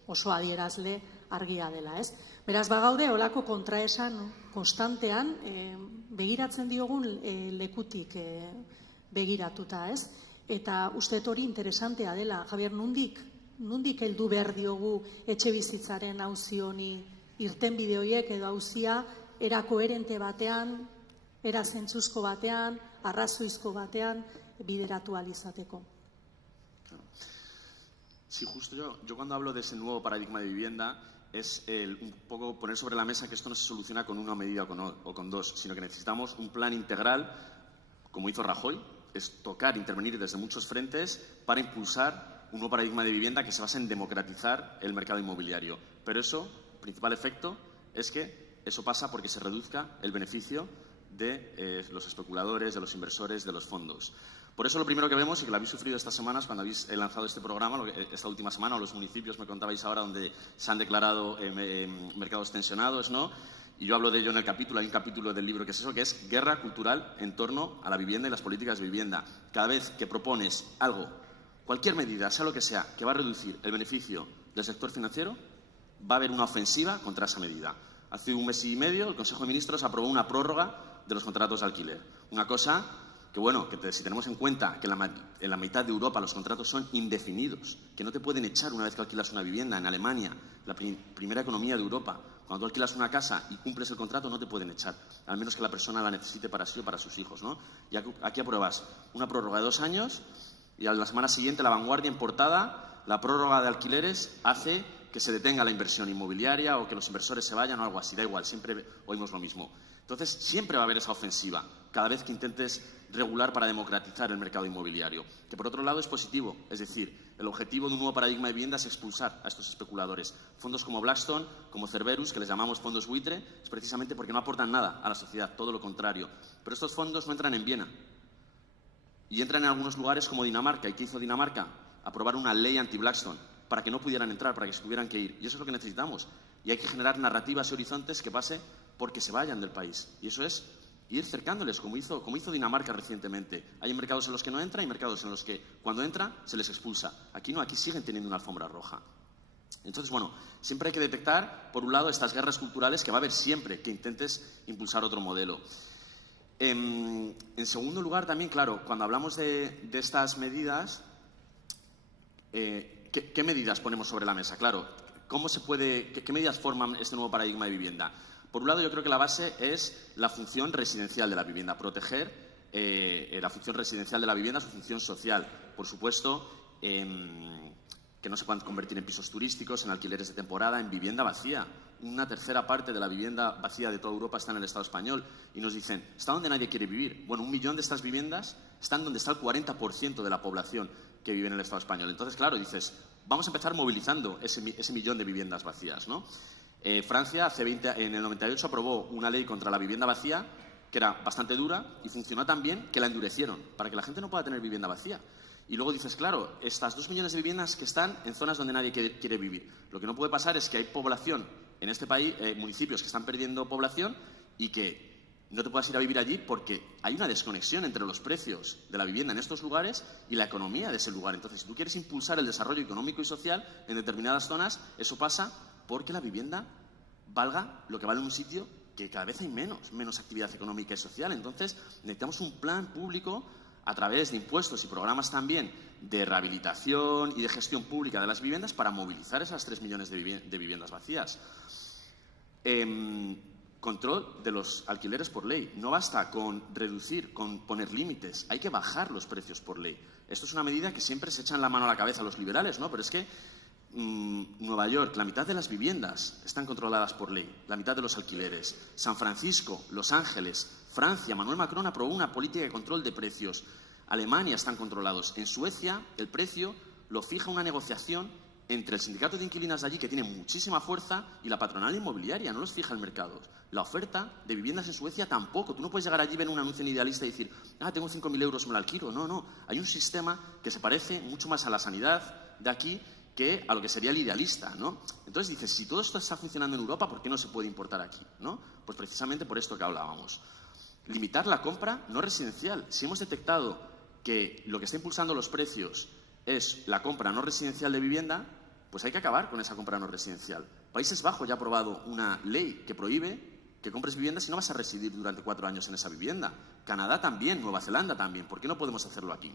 oso adierazle argia dela, ez? Beraz, bagaude, olako kontraesan konstantean, begiratzen diogun lekutik begiratuta, ez? Eta uste hori interesantea dela, Javier, nundik heldu behar diogu etxe bizitzaren auzi honi irtenbide horiek edo auzia era koherente batean, era zentzuzko batean, arrazoizko batean bideratu ahal izateko. Sí, justo yo cuando hablo de ese nuevo paradigma de vivienda es un poco poner sobre la mesa que esto no se soluciona con una medida o con dos, sino que necesitamos un plan integral, como hizo Rajoy, es tocar, intervenir desde muchos frentes para impulsar un nuevo paradigma de vivienda que se basa en democratizar el mercado inmobiliario. Pero eso, principal efecto, es que eso pasa porque se reduzca el beneficio de los especuladores, de los inversores, de los fondos. Por eso lo primero que vemos, y que lo habéis sufrido estas semanas cuando habéis lanzado este programa, esta última semana, o los municipios, me contabais ahora, donde se han declarado mercados tensionados, ¿no? Y yo hablo de ello en el capítulo, hay un capítulo del libro que es eso, que es guerra cultural en torno a la vivienda y las políticas de vivienda. Cada vez que propones algo, cualquier medida, sea lo que sea, que va a reducir el beneficio del sector financiero, va a haber una ofensiva contra esa medida. Hace un mes y medio el Consejo de Ministros aprobó una prórroga de los contratos de alquiler. Una cosa que si tenemos en cuenta que en la mitad de Europa los contratos son indefinidos, que no te pueden echar una vez que alquilas una vivienda. En Alemania, la primera economía de Europa, cuando tú alquilas una casa y cumples el contrato no te pueden echar, al menos que la persona la necesite para sí o para sus hijos, ¿no? Y aquí apruebas una prórroga de 2 años y a la semana siguiente La Vanguardia en portada, la prórroga de alquileres hace que se detenga la inversión inmobiliaria o que los inversores se vayan o algo así, da igual, siempre oímos lo mismo. Entonces, siempre va a haber esa ofensiva. cada vez que intentes regular para democratizar el mercado inmobiliario. Que por otro lado es positivo, es decir, el objetivo de un nuevo paradigma de vivienda es expulsar a estos especuladores. Fondos como Blackstone, como Cerberus, que les llamamos fondos buitre, es precisamente porque no aportan nada a la sociedad, todo lo contrario. Pero estos fondos no entran en Viena y entran en algunos lugares como Dinamarca. ¿Y qué hizo Dinamarca? Aprobar una ley anti-Blackstone para que no pudieran entrar, para que se tuvieran que ir. Y eso es lo que necesitamos. Y hay que generar narrativas y horizontes que pase porque se vayan del país. Y eso es ir cercándoles, como hizo Dinamarca recientemente. Hay mercados en los que no entra y mercados en los que cuando entra se les expulsa. Aquí no, aquí siguen teniendo una alfombra roja. Entonces, bueno, siempre hay que detectar, por un lado, estas guerras culturales que va a haber siempre que intentes impulsar otro modelo. En segundo lugar, también, claro, cuando hablamos de estas medidas, ¿qué medidas ponemos sobre la mesa? Claro, ¿qué medidas forman este nuevo paradigma de vivienda? Por un lado, yo creo que la base es la función residencial de la vivienda, proteger la función residencial de la vivienda, su función social. Por supuesto, que no se puedan convertir en pisos turísticos, en alquileres de temporada, en vivienda vacía. Una tercera parte de la vivienda vacía de toda Europa está en el Estado español. Y nos dicen, ¿está donde nadie quiere vivir? Bueno, 1 millón de estas viviendas están donde está el 40% de la población que vive en el Estado español. Entonces, claro, dices, vamos a empezar movilizando ese millón de viviendas vacías, ¿no? Francia, en el 98, aprobó una ley contra la vivienda vacía que era bastante dura y funcionó tan bien que la endurecieron para que la gente no pueda tener vivienda vacía. Y luego dices, claro, estas 2 millones de viviendas que están en zonas donde nadie quiere vivir. Lo que no puede pasar es que hay población en este país, municipios que están perdiendo población y que no te puedas ir a vivir allí porque hay una desconexión entre los precios de la vivienda en estos lugares y la economía de ese lugar. Entonces, si tú quieres impulsar el desarrollo económico y social en determinadas zonas, eso pasa porque la vivienda valga lo que vale en un sitio que cada vez hay menos actividad económica y social. Entonces, necesitamos un plan público a través de impuestos y programas también de rehabilitación y de gestión pública de las viviendas para movilizar esas 3 millones de viviendas vacías. Control de los alquileres por ley. No basta con reducir, con poner límites. Hay que bajar los precios por ley. Esto es una medida que siempre se echan la mano a la cabeza a los liberales, ¿no? Pero es que Nueva York, la mitad de las viviendas están controladas por ley, la mitad de los alquileres. San Francisco, Los Ángeles, Francia, Manuel Macron aprobó una política de control de precios. Alemania están controlados. En Suecia, el precio lo fija una negociación entre el sindicato de inquilinas de allí, que tiene muchísima fuerza, y la patronal inmobiliaria, no los fija el mercado. La oferta de viviendas en Suecia tampoco. Tú no puedes llegar allí, ver un anuncio en Idealista y decir, tengo 5.000 euros, me lo alquilo. No. Hay un sistema que se parece mucho más a la sanidad de aquí que a lo que sería el Idealista, ¿no? Entonces dices, si todo esto está funcionando en Europa, ¿por qué no se puede importar aquí, ¿no? Pues precisamente por esto que hablábamos. Limitar la compra no residencial. Si hemos detectado que lo que está impulsando los precios es la compra no residencial de vivienda, pues hay que acabar con esa compra no residencial. Países Bajos ya ha aprobado una ley que prohíbe que compres vivienda si no vas a residir durante 4 años en esa vivienda. Canadá también, Nueva Zelanda también. ¿Por qué no podemos hacerlo aquí?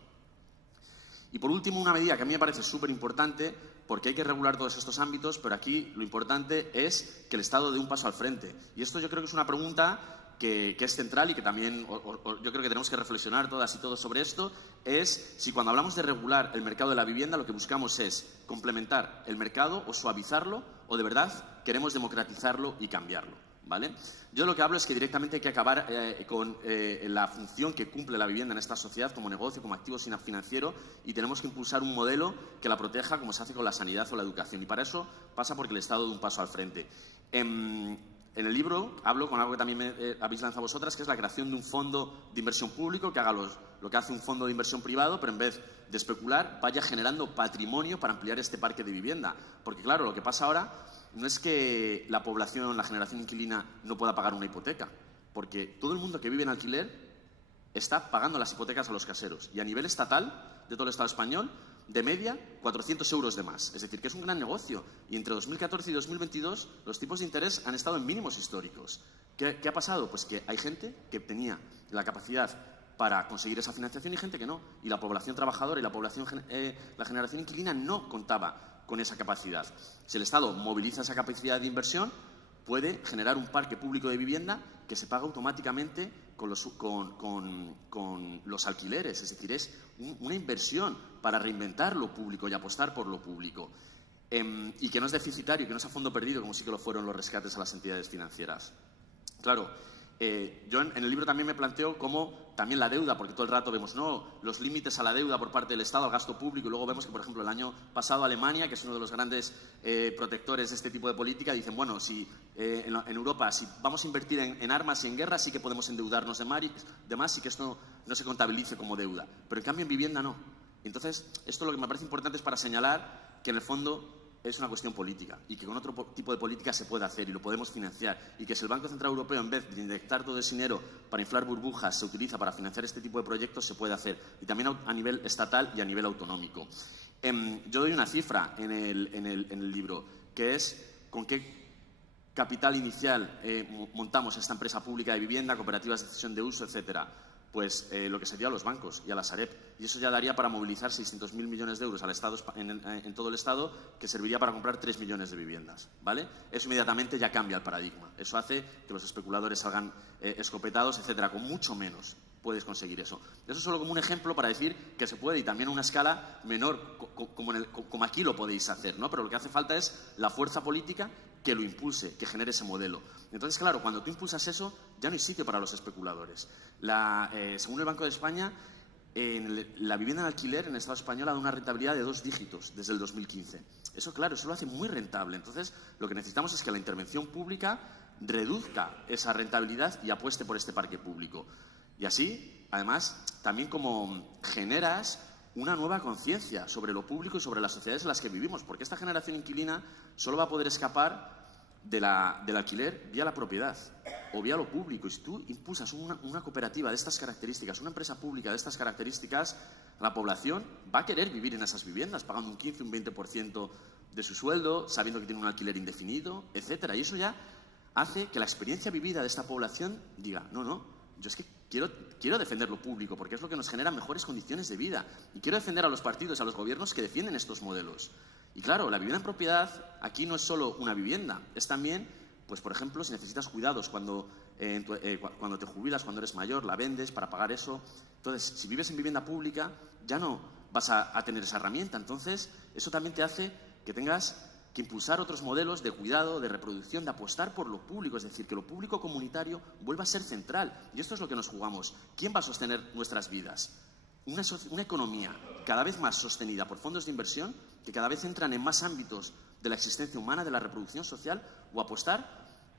Y por último, una medida que a mí me parece súper importante, porque hay que regular todos estos ámbitos, pero aquí lo importante es que el Estado dé un paso al frente. Y esto yo creo que es una pregunta que es central y que también yo creo que tenemos que reflexionar todas y todos sobre esto, es si cuando hablamos de regular el mercado de la vivienda lo que buscamos es complementar el mercado o suavizarlo, o de verdad queremos democratizarlo y cambiarlo, ¿vale? Yo lo que hablo es que directamente hay que acabar con la función que cumple la vivienda en esta sociedad como negocio, como activo financiero, y tenemos que impulsar un modelo que la proteja como se hace con la sanidad o la educación. Y para eso pasa porque el Estado dé un paso al frente. En el libro hablo con algo que también habéis lanzado vosotras, que es la creación de un fondo de inversión público que haga lo que hace un fondo de inversión privado, pero en vez de especular, vaya generando patrimonio para ampliar este parque de vivienda. Porque, claro, lo que pasa ahora no es que la población, la generación inquilina, no pueda pagar una hipoteca, porque todo el mundo que vive en alquiler está pagando las hipotecas a los caseros. Y a nivel estatal, de todo el Estado español, de media, 400 euros de más. Es decir, que es un gran negocio. Y entre 2014 y 2022 los tipos de interés han estado en mínimos históricos. ¿Qué ha pasado? Pues que hay gente que tenía la capacidad para conseguir esa financiación y gente que no. Y la población trabajadora y la generación inquilina no contaba con esa capacidad. Si el Estado moviliza esa capacidad de inversión, puede generar un parque público de vivienda que se paga automáticamente con los alquileres. Es decir, es una inversión para reinventar lo público y apostar por lo público. Y que no es deficitario, que no es a fondo perdido, como sí que lo fueron los rescates a las entidades financieras. Claro, Yo en el libro también me planteo cómo también la deuda, porque todo el rato vemos los límites a la deuda por parte del Estado, al gasto público, y luego vemos que, por ejemplo, el año pasado Alemania, que es uno de los grandes protectores de este tipo de política, dicen, bueno, si en Europa, si vamos a invertir en armas y en guerra, sí que podemos endeudarnos de más y que esto no se contabilice como deuda. Pero en cambio en vivienda no. Entonces, esto lo que me parece importante es para señalar que en el fondo es una cuestión política y que con otro tipo de política se puede hacer y lo podemos financiar, y que si el Banco Central Europeo, en vez de inyectar todo ese dinero para inflar burbujas, se utiliza para financiar este tipo de proyectos, se puede hacer, y también a nivel estatal y a nivel autonómico. Yo doy una cifra en el libro, que es con qué capital inicial montamos esta empresa pública de vivienda, cooperativas de cesión de uso, etcétera. Pues lo que sería a los bancos y a la Sareb. Y eso ya daría para movilizar 600.000 millones de euros al Estado, en todo el Estado, que serviría para comprar 3 millones de viviendas, ¿vale? Eso inmediatamente ya cambia el paradigma. Eso hace que los especuladores salgan escopetados, etcétera. Con mucho menos puedes conseguir eso. Eso es solo como un ejemplo para decir que se puede, y también a una escala menor, como aquí lo podéis hacer, ¿no? Pero lo que hace falta es la fuerza política que lo impulse, que genere ese modelo. Entonces, claro, cuando tú impulsas eso, ya no hay sitio para los especuladores. Según el Banco de España, la vivienda en alquiler en el Estado español ha dado una rentabilidad de 2 dígitos desde el 2015. Eso, claro, eso lo hace muy rentable. Entonces, lo que necesitamos es que la intervención pública reduzca esa rentabilidad y apueste por este parque público. Y así, además, también como generas una nueva conciencia sobre lo público y sobre las sociedades en las que vivimos, porque esta generación inquilina solo va a poder escapar del alquiler vía la propiedad o vía lo público. Y si tú impulsas una cooperativa de estas características, una empresa pública de estas características, la población va a querer vivir en esas viviendas, pagando un 15, un 20% de su sueldo, sabiendo que tiene un alquiler indefinido, etcétera. Y eso ya hace que la experiencia vivida de esta población diga, no, yo es que quiero defender lo público, porque es lo que nos genera mejores condiciones de vida. Y quiero defender a los partidos, a los gobiernos que defienden estos modelos. Y claro, la vivienda en propiedad aquí no es solo una vivienda, es también, pues por ejemplo, si necesitas cuidados cuando te jubilas, cuando eres mayor, la vendes para pagar eso. Entonces, si vives en vivienda pública, ya no vas a tener esa herramienta. Entonces, eso también te hace que tengas que impulsar otros modelos de cuidado, de reproducción, de apostar por lo público, es decir, que lo público comunitario vuelva a ser central. Y esto es lo que nos jugamos. ¿Quién va a sostener nuestras vidas? Una economía cada vez más sostenida por fondos de inversión que cada vez entran en más ámbitos de la existencia humana, de la reproducción social, o apostar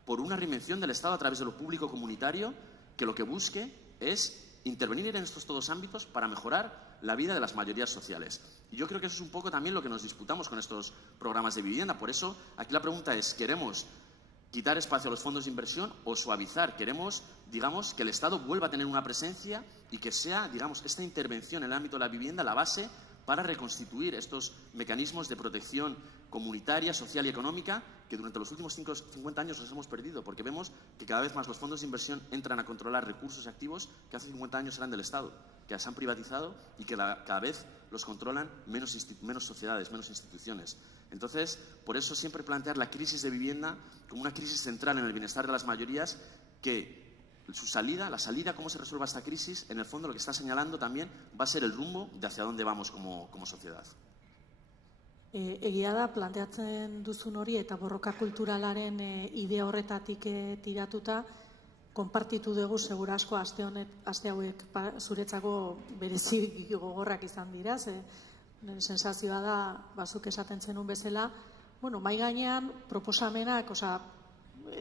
por una reinvención del Estado a través de lo público comunitario que lo que busque es intervenir en estos todos ámbitos para mejorar la vida de las mayorías sociales. Y yo creo que eso es un poco también lo que nos disputamos con estos programas de vivienda. Por eso, aquí la pregunta es, ¿queremos quitar espacio a los fondos de inversión o suavizar? Queremos, digamos, que el Estado vuelva a tener una presencia y que sea, digamos, esta intervención en el ámbito de la vivienda la base para reconstituir estos mecanismos de protección comunitaria, social y económica que durante los últimos 50 años los hemos perdido, porque vemos que cada vez más los fondos de inversión entran a controlar recursos y activos que hace 50 años eran del Estado, que se han privatizado y que cada vez los controlan menos sociedades, menos instituciones. Entonces, por eso siempre plantear la crisis de vivienda como una crisis central en el bienestar de las mayorías, que la salida, cómo se resuelva esta crisis, en el fondo lo que está señalando también va a ser el rumbo de hacia dónde vamos como sociedad. Egia da, planteatzen duzun hori eta borroka kulturalaren idea horretatik tiratuta, konpartitu dugu segura asko aste hauek zuretzako berezi gogorrak izan dira, sensazioa da, bazuk esaten zenun bezala, mai gainean proposamenak,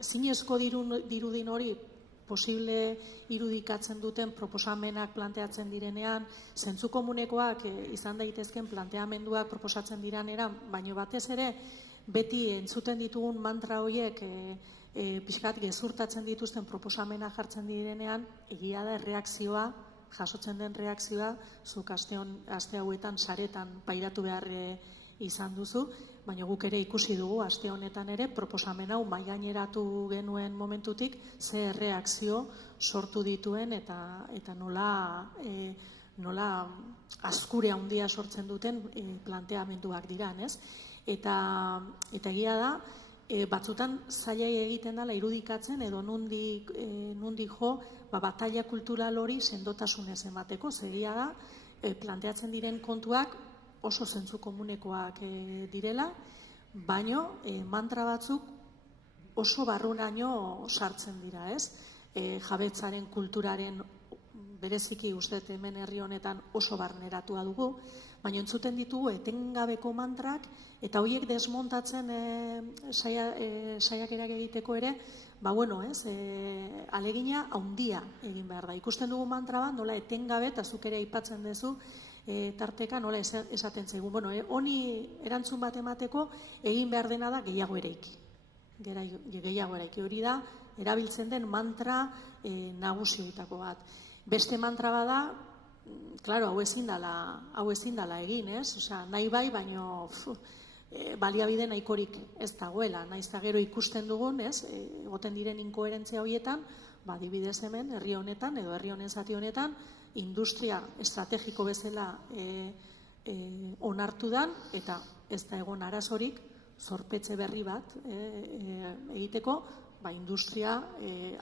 zinezko dirudin hori posible irudikatzen duten proposamenak planteatzen direnean, zentzu komunekoak izan daitezken planteamenduak proposatzen diranean, baino batez ere, beti entzuten ditugun mantra horiek pixkat gezurtatzen dituzten proposamena jartzen direnean, egia da erreakzioa, jasotzen den reakzioa, zuk aste hauetan saretan pairatu behar izan duzu, baina guk ere ikusi dugu aste honetan ere proposamen hau maigaineratu genuen momentutik ze erreakzio sortu dituen eta nola azkure handia sortzen duten planteamenduak dira, ez? Eta egia da, batzutan zaila egiten dela irudikatzen edo nondik jo bataila kultural hori sendotasunez emateko, egia da planteatzen diren kontuak oso zentzu komunekoak direla, baino mantra batzuk oso barrunaino sartzen dira, ez? jabetzaren kulturaren bereziki uste hemen herri honetan oso barneratua dugu, baina entzuten ditugu etengabeko mantrak, eta horiek desmontatzen saiakerak egiteko ere, alegina handia egin behar da. Ikusten dugu mantra bat, nola etengabe, eta zuk ere aipatzen duzu, tarteka nola esaten zaigu. Honi erantzun bat emateko egin behar dena da gehiago eraiki. Gehiago eraiki hori da, erabiltzen den mantra nagusietako bat. Beste mantra bada, klaro, hau ezin dala egin, ez? Osea, nahi bai, baino baliabide nahikorik ez dagoela. Nahiz eta gero ikusten dugun, ez? Egoten diren inkoherentzia horietan, adibidez hemen, herri honetan, edo herri honen zati honetan, industria estrategiko bezala onartu dan, eta ez da egon arazorik, zorpetze berri bat egiteko, industria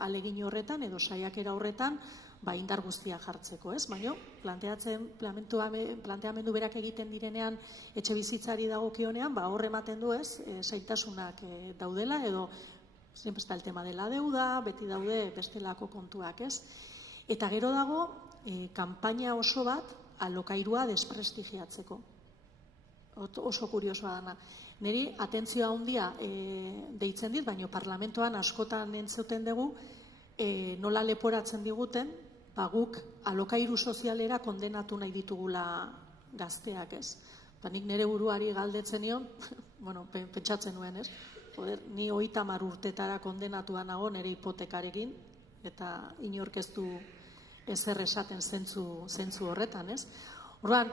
alegin horretan, edo saiakera horretan, indar guztia jartzeko, ez? Baina, planteamendu berak egiten direnean etxe bizitzari dagokionean, hor ematen du, ez? Zailtasunak daudela, edo siempre está el tema de la deuda, beti daude bestelako kontuak, ez? Eta gero dago, kanpaina oso bat alokairua desprestigiatzeko. Oso kuriosoa dana. Neri atentzioa handia deitzen dit, baina parlamentoan askotan entzuten dugu nola leporatzen diguten, guk alokairu sozialera kondenatu nahi ditugula gazteak, ez? Nik nire buruari galdetzen nion, pentsatzen nuen, ez? Ni 30 urtetara kondenatua nago nire hipotekarekin, eta inork ez du ezer esaten zentzu horretan, ez? Orduan,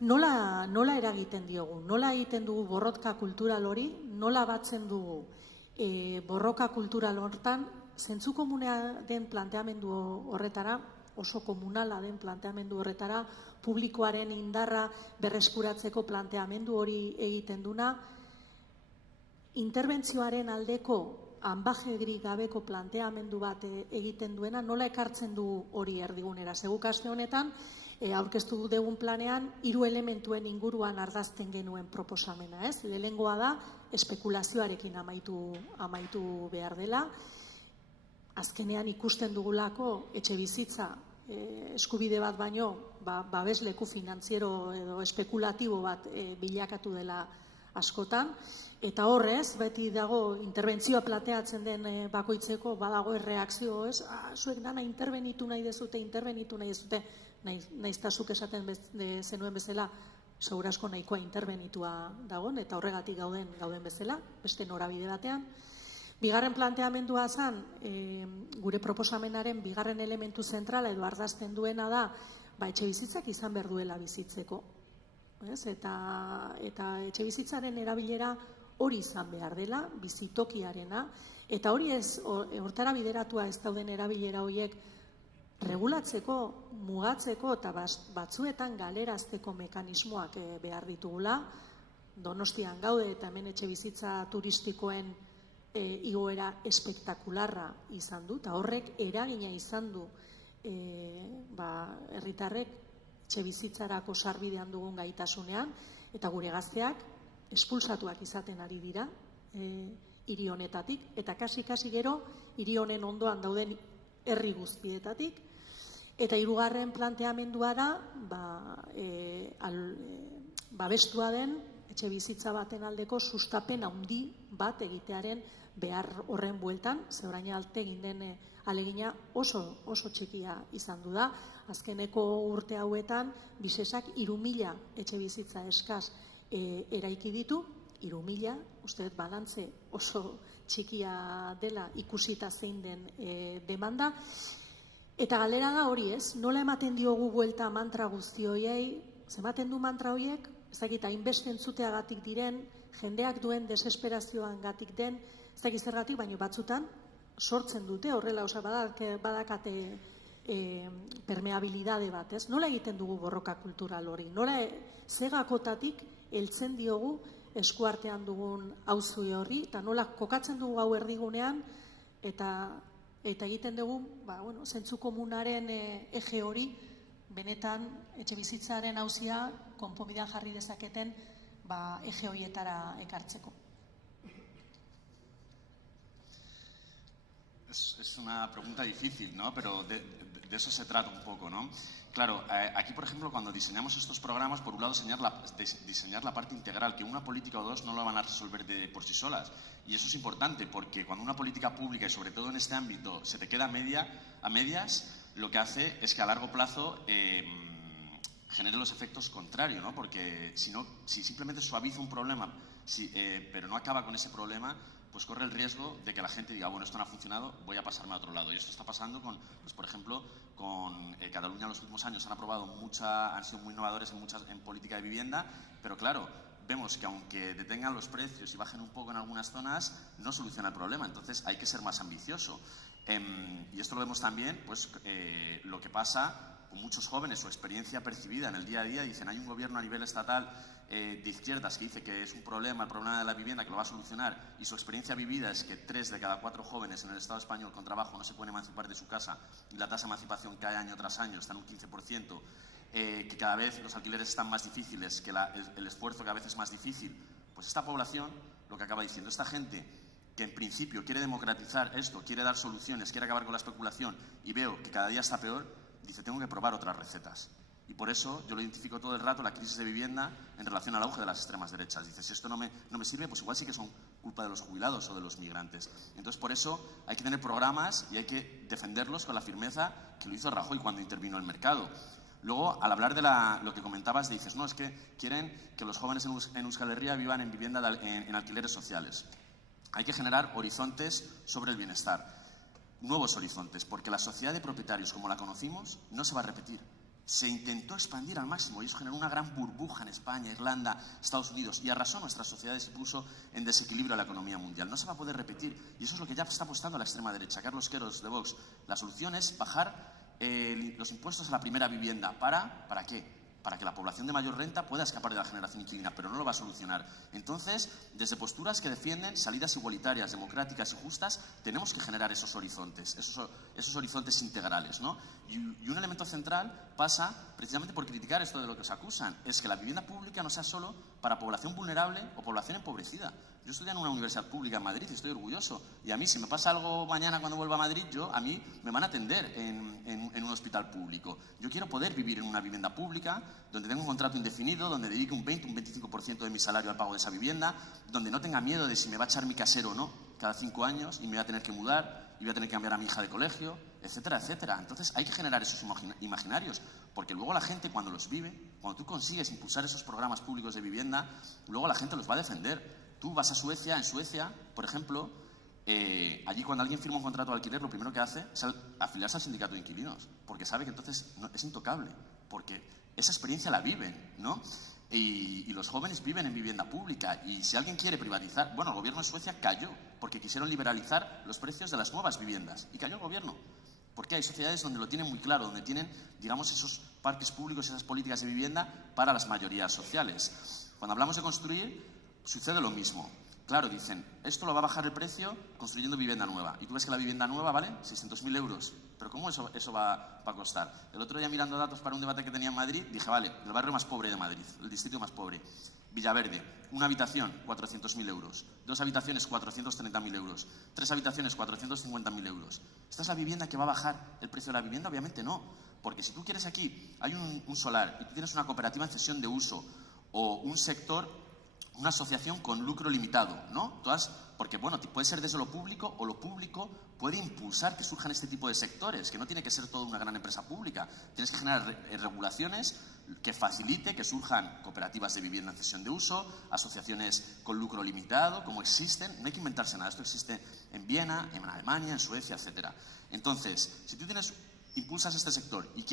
nola eragiten diogu? Nola egiten dugu borroka kultural hori? Nola batzen dugu borroka kultural horretan? Zentzu komunea den planteamendu horretara, oso komunala den planteamendu horretara, publikoaren indarra berreskuratzeko planteamendu hori egiten duna, interbentzioaren aldeko anbajegri gabeko planteamendu bat egiten duena, nola ekartzen du hori erdigunera. Seguk aste honetan, aurkeztu dugun planean, 3 elementuen inguruan ardazten genuen proposamena, ez? Lehenengoa da, espekulazioarekin amaitu behar dela. Azkenean ikusten dugulako etxe bizitza eskubide bat baino, babesleku finantziero edo espekulatibo bat bilakatu dela askotan, eta horrez, beti dago interbentzioa plateatzen den bakoitzeko, badago erreakzio, ez? Zuek dana intervenitu nahi dezute, naiztazuk esaten zenuen bezala, segurasko nahikoa interbenitua dagoen, eta horregatik gauden bezala, beste norabide batean. Bigarren planteamendua zen, gure proposamenaren bigarren elementu zentrala edo ardazten duena da, etxe bizitzak izan behar duela bizitzeko. Eta etxe bizitzaren erabilera hori izan behar dela, bizitokiarena, eta hori hortara bideratua ez dauden erabilera horiek regulatzeko, mugatzeko eta batzuetan galerazteko mekanismoak behar ditugula. Donostian gaude eta hemen etxe bizitza turistikoen igoera espektakularra izan du, eta horrek eragina izan du herritarrek etxe bizitzarako sarbidean dugun gaitasunean, eta gure gazteak espulsatuak izaten ari dira hiri honetatik, eta kasi gero hiri honen ondoan dauden herri guztietatik. Eta hirugarren planteamendua da, babestua den etxe bizitza baten aldeko sustapen handi bat egitearen behar horren bueltan, ze orain arte egin den alegina oso txikia izan du da. Azkeneko urte hauetan, Bisesak 3.000 etxe bizitza eskaz eraiki ditu, 3.000, uste dut balantze oso txikia dela ikusita zein den demanda. Eta galera da hori, ez? Nola ematen diogu buelta mantra guzti horiei, ematen du mantra horiek, ez dakit hainbeste entzuteagatik diren, jendeak duen desesperazioangatik den, ez dakit zergatik, baina batzutan sortzen dute, horrela badakate permeabilidade bat, ez? Nola egiten dugu borroka kultural hori? Nola zegakotatik heltzen diogu eskuartean dugun auzu horri, eta nola kokatzen dugu hau erdigunean, eta egiten dugu, zentzu komunaren eje hori, benetan etxe bizitzaren auzia konponbidean jarri dezaketen eje horietara ekartzeko. Es una pregunta difícil, ¿no? Pero de eso se trata un poco, ¿no? Claro, aquí, por ejemplo, cuando diseñamos estos programas, por un lado, diseñar la parte integral, que una política o dos no lo van a resolver por sí solas. Y eso es importante, porque cuando una política pública, y sobre todo en este ámbito, se te queda a medias, lo que hace es que a largo plazo genere los efectos contrarios, ¿no? Porque si simplemente suaviza un problema, pero no acaba con ese problema, pues corre el riesgo de que la gente diga, bueno, esto no ha funcionado, voy a pasarme a otro lado. Y esto está pasando con, pues, por ejemplo, con Cataluña en los últimos años han sido muy innovadores en política de vivienda, pero claro, vemos que aunque detengan los precios y bajen un poco en algunas zonas, no soluciona el problema. Entonces hay que ser más ambicioso. Y esto lo vemos también, pues, lo que pasa con muchos jóvenes, su experiencia percibida en el día a día. Dicen, hay un gobierno a nivel estatal de izquierdas que dice que es un problema, el problema de la vivienda, que lo va a solucionar, y su experiencia vivida es que 3 de cada 4 jóvenes en el Estado español con trabajo no se pueden emancipar de su casa, y la tasa de emancipación cae año tras año, está en un 15%, que cada vez los alquileres están más difíciles, que el esfuerzo cada vez es más difícil. Pues esta población, lo que acaba diciendo, esta gente que en principio quiere democratizar esto, quiere dar soluciones, quiere acabar con la especulación, y veo que cada día está peor, dice, tengo que probar otras recetas. Y por eso yo lo identifico todo el rato, la crisis de vivienda, en relación al auge de las extremas derechas. Dice, si esto no me sirve, pues igual sí que son culpa de los jubilados o de los migrantes. Entonces, por eso hay que tener programas y hay que defenderlos con la firmeza que lo hizo Rajoy cuando intervino el mercado. Luego, al hablar de lo que comentabas, dices, no, es que quieren que los jóvenes en Euskal Herria vivan en vivienda en alquileres sociales. Hay que generar horizontes sobre el bienestar, nuevos horizontes, porque la sociedad de propietarios como la conocimos no se va a repetir. Se intentó expandir al máximo y eso generó una gran burbuja en España, Irlanda, Estados Unidos, y arrasó nuestras sociedades y puso en desequilibrio a la economía mundial. No se va a poder repetir, y eso es lo que ya está apostando la extrema derecha. Carlos Queiroz, de Vox, la solución es bajar los impuestos a la primera vivienda. ¿Para qué? Para que la población de mayor renta pueda escapar de la generación inquilina, pero no lo va a solucionar. Entonces, desde posturas que defienden salidas igualitarias, democráticas y justas, tenemos que generar esos horizontes, esos horizontes integrales, ¿no? Y un elemento central pasa precisamente por criticar esto de lo que os acusan, es que la vivienda pública no sea solo para población vulnerable o población empobrecida. Yo estudié en una universidad pública en Madrid y estoy orgulloso. Y a mí, si me pasa algo mañana cuando vuelva a Madrid, a mí me van a atender en un hospital público. Yo quiero poder vivir en una vivienda pública, donde tenga un contrato indefinido, donde dedique un 20, un 25% de mi salario al pago de esa vivienda, donde no tenga miedo de si me va a echar mi casero o no cada 5 años y me voy a tener que mudar y voy a tener que cambiar a mi hija de colegio, etcétera, etcétera. Entonces hay que generar esos imaginarios, porque luego la gente cuando los vive, cuando tú consigues impulsar esos programas públicos de vivienda, luego la gente los va a defender. Tú vas a Suecia, en Suecia, por ejemplo, allí cuando alguien firma un contrato de alquiler, lo primero que hace es afiliarse al sindicato de inquilinos, porque sabe que entonces es intocable, porque esa experiencia la viven, ¿no? Y los jóvenes viven en vivienda pública, y si alguien quiere privatizar, bueno, el gobierno de Suecia cayó, porque quisieron liberalizar los precios de las nuevas viviendas, y cayó el gobierno, porque hay sociedades donde lo tienen muy claro, donde tienen, digamos, esos parques públicos, esas políticas de vivienda para las mayorías sociales. Cuando hablamos de construir, sucede lo mismo. Claro, dicen, esto lo va a bajar el precio construyendo vivienda nueva. Y tú ves que la vivienda nueva vale 600.000 euros. ¿Pero cómo eso va a costar? El otro día, mirando datos para un debate que tenía en Madrid, dije, vale, el barrio más pobre de Madrid, el distrito más pobre, Villaverde, una habitación, 400.000 euros. 2 habitaciones, 430.000 euros. 3 habitaciones, 450.000 euros. ¿Esta es la vivienda que va a bajar el precio de la vivienda? Obviamente no. Porque si tú quieres aquí, hay un solar, y tú tienes una cooperativa en cesión de uso, o un sector, una asociación con lucro limitado, ¿no? Porque, bueno, puede ser desde lo público, o lo público puede impulsar que surjan este tipo de sectores, que no tiene que ser toda una gran empresa pública. Tienes que generar regulaciones que facilite que surjan cooperativas de vivienda en cesión de uso, asociaciones con lucro limitado, como existen. No hay que inventarse nada, esto existe en Viena, en Alemania, en Suecia, etcétera. Entonces, si tú impulsas este sector y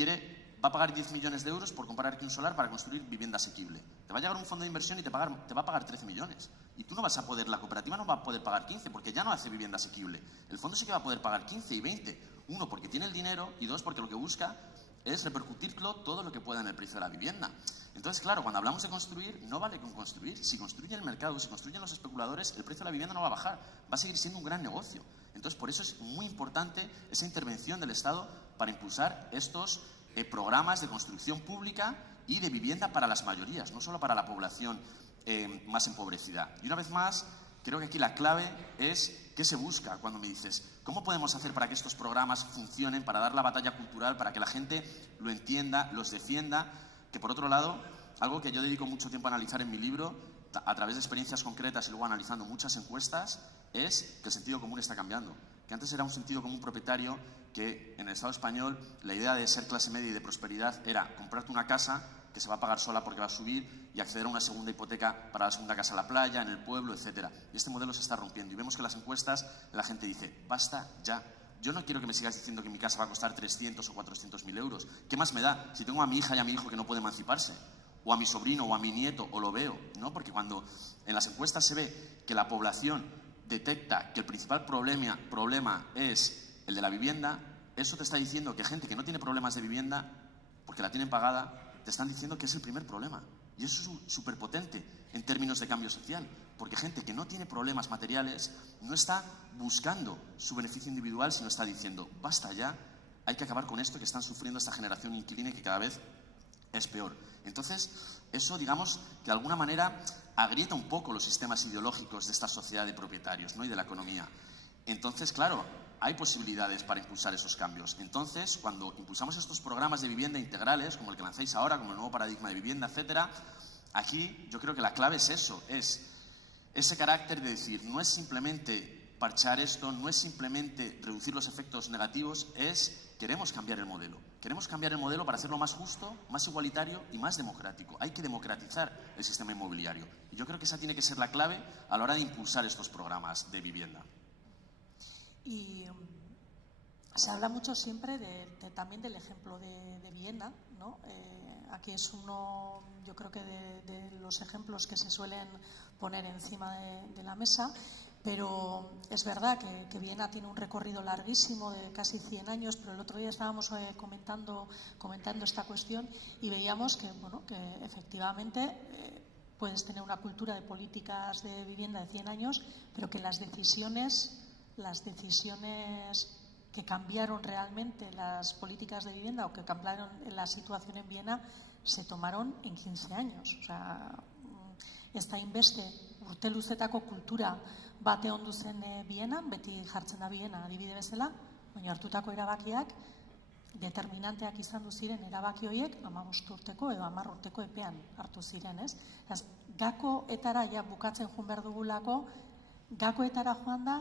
va a pagar 10 millones de euros por comprar aquí un solar para construir vivienda asequible. Te va a llegar un fondo de inversión y te va a pagar 13 millones. Y tú no vas a poder, la cooperativa no va a poder pagar 15 porque ya no hace vivienda asequible. El fondo sí que va a poder pagar 15 y 20. 1, porque tiene el dinero, y 2, porque lo que busca es repercutirlo todo lo que pueda en el precio de la vivienda. Entonces, claro, cuando hablamos de construir, no vale con construir. Si construye el mercado, si construyen los especuladores, el precio de la vivienda no va a bajar. Va a seguir siendo un gran negocio. Entonces, por eso es muy importante esa intervención del Estado para impulsar estos programas de construcción pública y de vivienda para las mayorías, no solo para la población más empobrecida. Y una vez más, creo que aquí la clave es ¿Qué se busca cuando me dices, cómo podemos hacer para que estos programas funcionen, para dar la batalla cultural, para que la gente lo entienda, los defienda? Que por otro lado, algo que yo dedico mucho tiempo a analizar en mi libro, a través de experiencias concretas y luego analizando muchas encuestas, es que el sentido común está cambiando. Que antes era un sentido común propietario, que en el Estado español la idea de ser clase media y de prosperidad era comprarte una casa que se va a pagar sola porque va a subir y acceder a una segunda hipoteca para la segunda casa a la playa, en el pueblo, etc. Y este modelo se está rompiendo y vemos que en las encuestas la gente dice, basta ya. Yo no quiero que me sigas diciendo que mi casa va a costar 300 o 400.000 euros. ¿Qué más me da si tengo a mi hija y a mi hijo que no puede emanciparse? O a mi sobrino o a mi nieto, o lo veo, ¿no? Porque cuando en las encuestas se ve que la población detecta que el principal problema es el de la vivienda, eso te está diciendo que gente que no tiene problemas de vivienda, porque la tienen pagada, te están diciendo que es el primer problema. Y eso es súper potente en términos de cambio social, porque gente que no tiene problemas materiales no está buscando su beneficio individual, sino está diciendo, basta ya, hay que acabar con esto que están sufriendo esta generación inquilina y que cada vez es peor. Entonces, eso, digamos, que de alguna manera agrieta un poco los sistemas ideológicos de esta sociedad de propietarios, ¿no? Y de la economía. Entonces, claro, hay posibilidades para impulsar esos cambios. Entonces, cuando impulsamos estos programas de vivienda integrales, como el que lancéis ahora, como el nuevo paradigma de vivienda, etcétera, aquí yo creo que la clave es eso, es ese carácter de decir, no es simplemente parchar esto, no es simplemente reducir los efectos negativos, queremos cambiar el modelo. Queremos cambiar el modelo para hacerlo más justo, más igualitario y más democrático. Hay que democratizar el sistema inmobiliario. Y yo creo que esa tiene que ser la clave a la hora de impulsar estos programas de vivienda. Y se habla mucho siempre también del ejemplo de Viena, ¿no? Aquí es uno, yo creo que de los ejemplos que se suelen poner encima de la mesa, pero es verdad que Viena tiene un recorrido larguísimo de casi 100 años, pero el otro día estábamos comentando esta cuestión y veíamos que, bueno, que efectivamente puedes tener una cultura de políticas de vivienda de 100 años, pero que las decisiones que cambiaron realmente las políticas de vivienda o que cambiaron la situación en Viena se tomaron en 15 años. O sea, ez da inbeste urte luzetako kultura bate ondu zen Vienan, beti jartzen da Viena adibide bezala, baina hartutako erabakiak determinanteak izan ziren erabaki horiek 15 urteko edo 10 urteko epean hartu ziren, ez? Gakoetara ja bukatzen joan behar dugulako, gakoetara joan da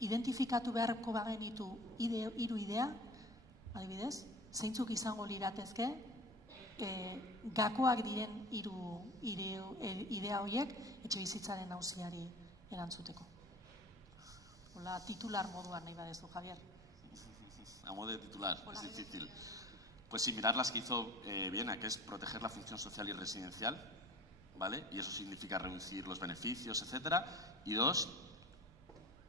identifikatu beharko bagenitu hiru idea, adibidez, zeintzuk izango liratezke, gakoak diren hiru idea horiek etxebizitzaren auziari erantzuteko. Hola, titular moduan nahi badezu, Javier. A modo de titular, es difícil. Pues sí, mirar las que hizo Viena, que es proteger la función social y residencial, ¿vale? Y eso significa reducir los beneficios, etcétera. Y dos,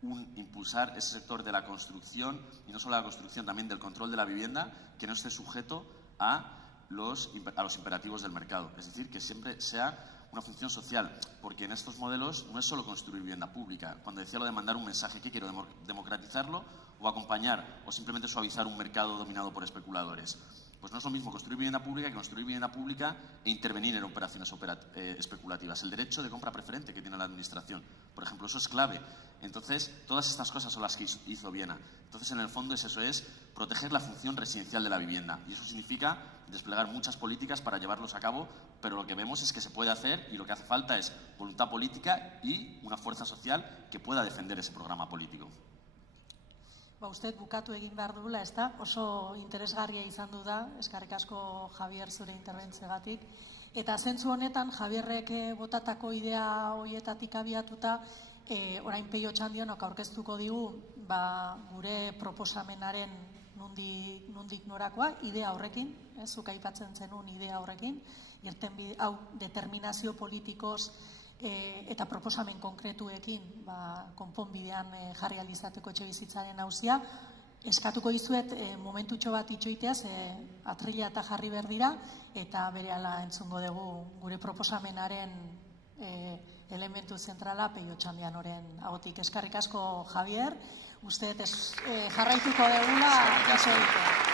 impulsar ese sector de la construcción, y no solo la construcción, también del control de la vivienda, que no esté sujeto a los imperativos del mercado. Es decir, que siempre sea una función social, porque en estos modelos no es solo construir vivienda pública. Cuando decía lo de mandar un mensaje, ¿qué quiero? ¿Democratizarlo o acompañar o simplemente suavizar un mercado dominado por especuladores? Pues no es lo mismo construir vivienda pública que construir vivienda pública e intervenir en operaciones especulativas. El derecho de compra preferente que tiene la administración, por ejemplo, eso es clave. Entonces, todas estas cosas son las que hizo Viena. Entonces, en el fondo es eso, es proteger la función residencial de la vivienda. Y eso significa desplegar muchas políticas para llevarlos a cabo, pero lo que vemos es que se puede hacer y lo que hace falta es voluntad política y una fuerza social que pueda defender ese programa político. Uste bukatu egin behar dugula, ez da? Oso interesgarria izan du da, eskerrik asko Javier zure interbentzioagatik. Eta zentzu honetan, Javierrek botatako idea horietatik abiatuta, orain Peio Txandionok aurkeztuko digu gure proposamenaren nondik norakoa, idea horrekin, zuk aipatzen zenun idea horrekin, hau determinazio politikoz eta proposamen konkretuekin konponbidean jarri ahal izateko etxebizitzaren auzia. Eskatuko dizuet momentutxo bat itxoiteaz, atrila eta jarri behar dira, eta berehala entzungo dugu gure proposamenaren elementu zentrala Peio Txandianoren ahotik. Eskerrik asko, Javier, uste jarraituko dugula kaso egiten.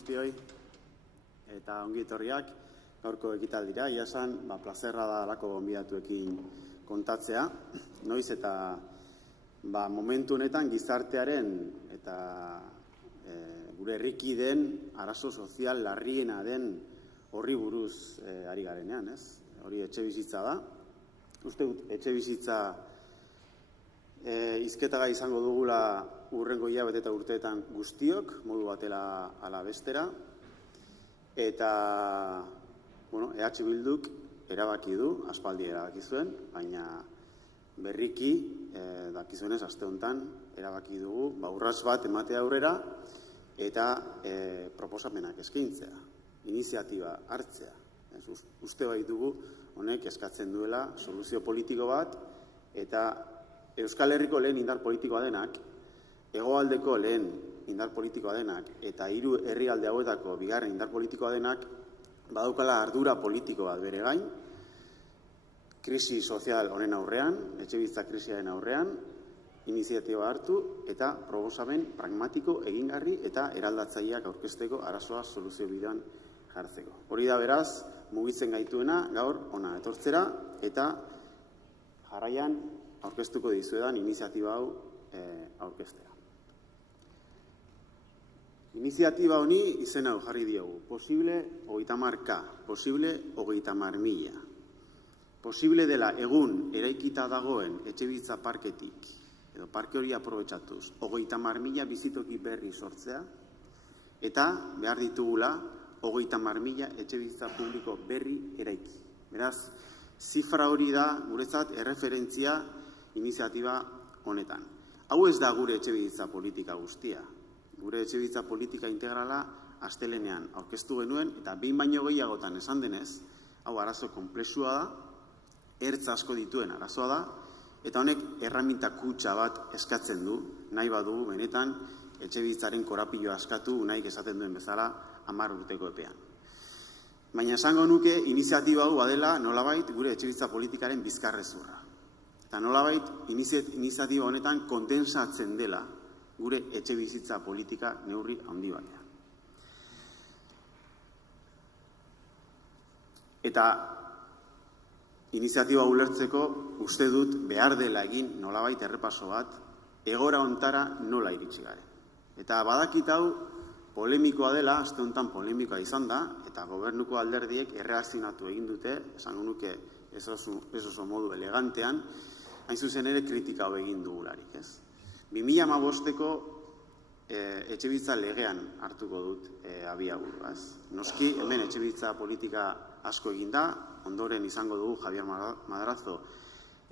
guztioi eta ongi etorriak gaurko ekitaldira. Ia esan, plazerra da alako gonbidatuekin kontatzea. Noiz eta momentu honetan gizartearen eta gure herrikideen arazo sozial larriena den horri buruz ari garenean, ez? Hori etxebizitza da. Uste etxebizitza hizketagai izango dugula hurrengo hilabete eta urteetan guztiok, modu batela ala bestera. Eta, EH Bilduk erabaki du, aspaldi erabaki zuen, baina berriki, dakizuenez, aste honetan, erabaki dugu, urrats bat ematea aurrera, eta proposamenak eskaintzea, iniziatiba hartzea. Uste baitugu, honek eskatzen duela soluzio politiko bat, eta Euskal Herriko lehen indar politikoa denak, hegoaldeko lehen indar politikoa denak, eta 3 herrialde hauetako bigarren indar politikoa denak, badaukala ardura politiko bat bere gain, krisi sozial honen aurrean, etxebizitza krisiaren aurrean, iniziatiba hartu eta proposamen pragmatiko egingarri eta eraldatzaileak aurkezteko arazoa soluzio bidean jartzeko. Hori da beraz, mugitzen gaituena gaur ona etortzera eta jarraian aurkeztuko dizuedan iniziatiba hau aurkeztea. Iniziatiba honi izen hau jarri diogu. Posible 30K, posible 30.000. Posible dela egun eraikita dagoen etxebizitza parketik, edo parke hori aprobetxatuz, 30.000 bizitoki berri sortzea, eta behar ditugula 30.000 etxebizitza publiko berri eraiki. Beraz, zifra hori da guretzat erreferentzia iniziatiba honetan. Hau ez da gure etxebizitza politika guztia. Gure etxebizitza politika integrala astelenean aurkeztu genuen, eta behin baino gehiagotan esan denez, hau arazo konplexua da, ertz asko dituen arazoa da, eta honek erraminta kutxa bat eskatzen du, nahi badugu benetan, etxebizitzaren korapiloa askatu, nahi esaten duen bezala, 10 urteko epean. Baina esango nuke, iniziatiba hau badela nolabait gure etxebizitza politikaren bizkarrezurra. Eta nolabait iniziatiba honetan kondensatzen dela gure etxebizitza politika neurri handi batean. Eta iniziatiba ulertzeko uste dut behar dela egin nolabait errepaso bat egora hontara nola iritsi garen. Eta badakit hau polemikoa dela, aste honetan polemikoa izan da, eta gobernuko alderdiek erreakzionatu egin dute, esango nuke ez oso modu elegantean, hain zuzen ere kritika hau egin dugularik, ez? 2015ko etxebizitza legean hartuko dut abiaburu, ez? Noski, hemen etxebizitza politika asko egin da, ondoren izango dugu Javier Madrazo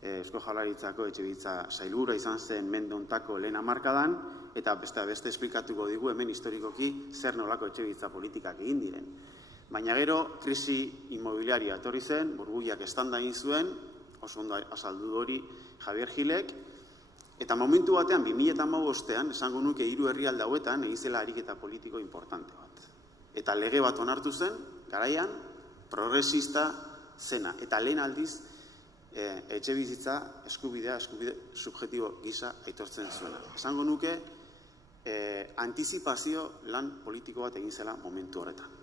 Eusko Jaurlaritzako etxebizitza sailburua izan zen mendontako lehen hamarkadan, eta beste esplikatuko digu hemen historikoki zer nolako etxebizitza politikak egin diren. Baina gero, krisi inmobiliaria etorri zen, burbuilak estanda egin zuen, oso ondo azaldu hori Javier Gilek, eta momentu batean, 2015ean, esango nuke 3 herrialde hauetan, egizela ariketa politiko importante bat. Eta lege bat onartu zen, garaian, progresista zena, eta lehen aldiz, etxebizitza eskubide subjektibo gisa aitortzen zuena. Esango nuke, antizipazio lan politiko bat egin zela momentu horretan.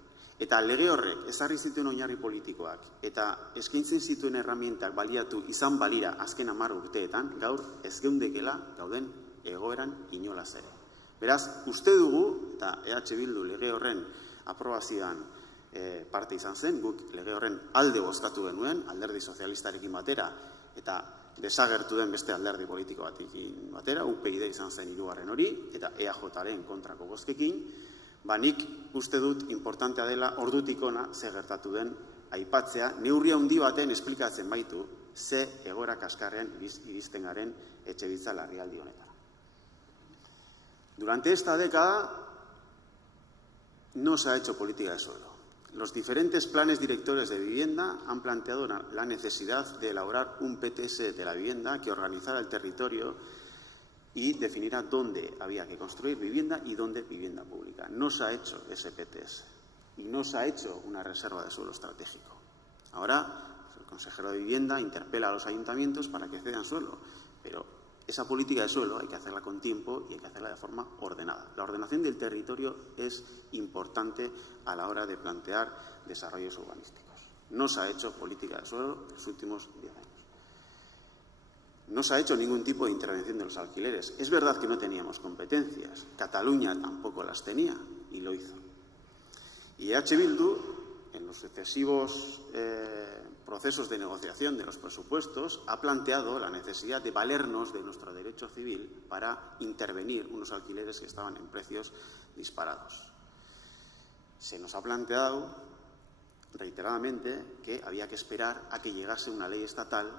Eta lege horrek ezarri zituen oinarri politikoak eta eskaintzen zituen erramientak baliatu izan balira azken 10 urteetan, gaur ez geundekela gauden egoeran inolaz ere. Beraz, uste dugu, eta EH Bildu lege horren aprobazioan parte izan zen, guk lege horren alde bozkatu genuen, alderdi sozialistarekin batera, eta desagertu den beste alderdi politiko batekin batera, UPyD izan zen 3. hori, eta EAJaren kontrako bozkekin, nik uste dut importantea dela ordutik ona ze gertatu den aipatzea, neurri handi baten esplikatzen baitu ze egoera kaskarrean iristen garen etxebizitza larrialdi honetan. Durante esta década no se ha hecho política de suelo. Los diferentes planes directores de vivienda han planteado la necesidad de elaborar un PTS de la vivienda que organizara el territorio y definirá dónde había que construir vivienda y dónde vivienda pública. No se ha hecho ese PTS y no se ha hecho una reserva de suelo estratégico. Ahora, el consejero de Vivienda interpela a los ayuntamientos para que cedan suelo, pero esa política de suelo hay que hacerla con tiempo y hay que hacerla de forma ordenada. La ordenación del territorio es importante a la hora de plantear desarrollos urbanísticos. No se ha hecho política de suelo en los últimos 10 años. No se ha hecho ningún tipo de intervención de los alquileres. Es verdad que no teníamos competencias. Cataluña tampoco las tenía y lo hizo. Y EH Bildu, en los sucesivos procesos de negociación de los presupuestos, ha planteado la necesidad de valernos de nuestro derecho civil para intervenir unos alquileres que estaban en precios disparados. Se nos ha planteado reiteradamente que había que esperar a que llegase una ley estatal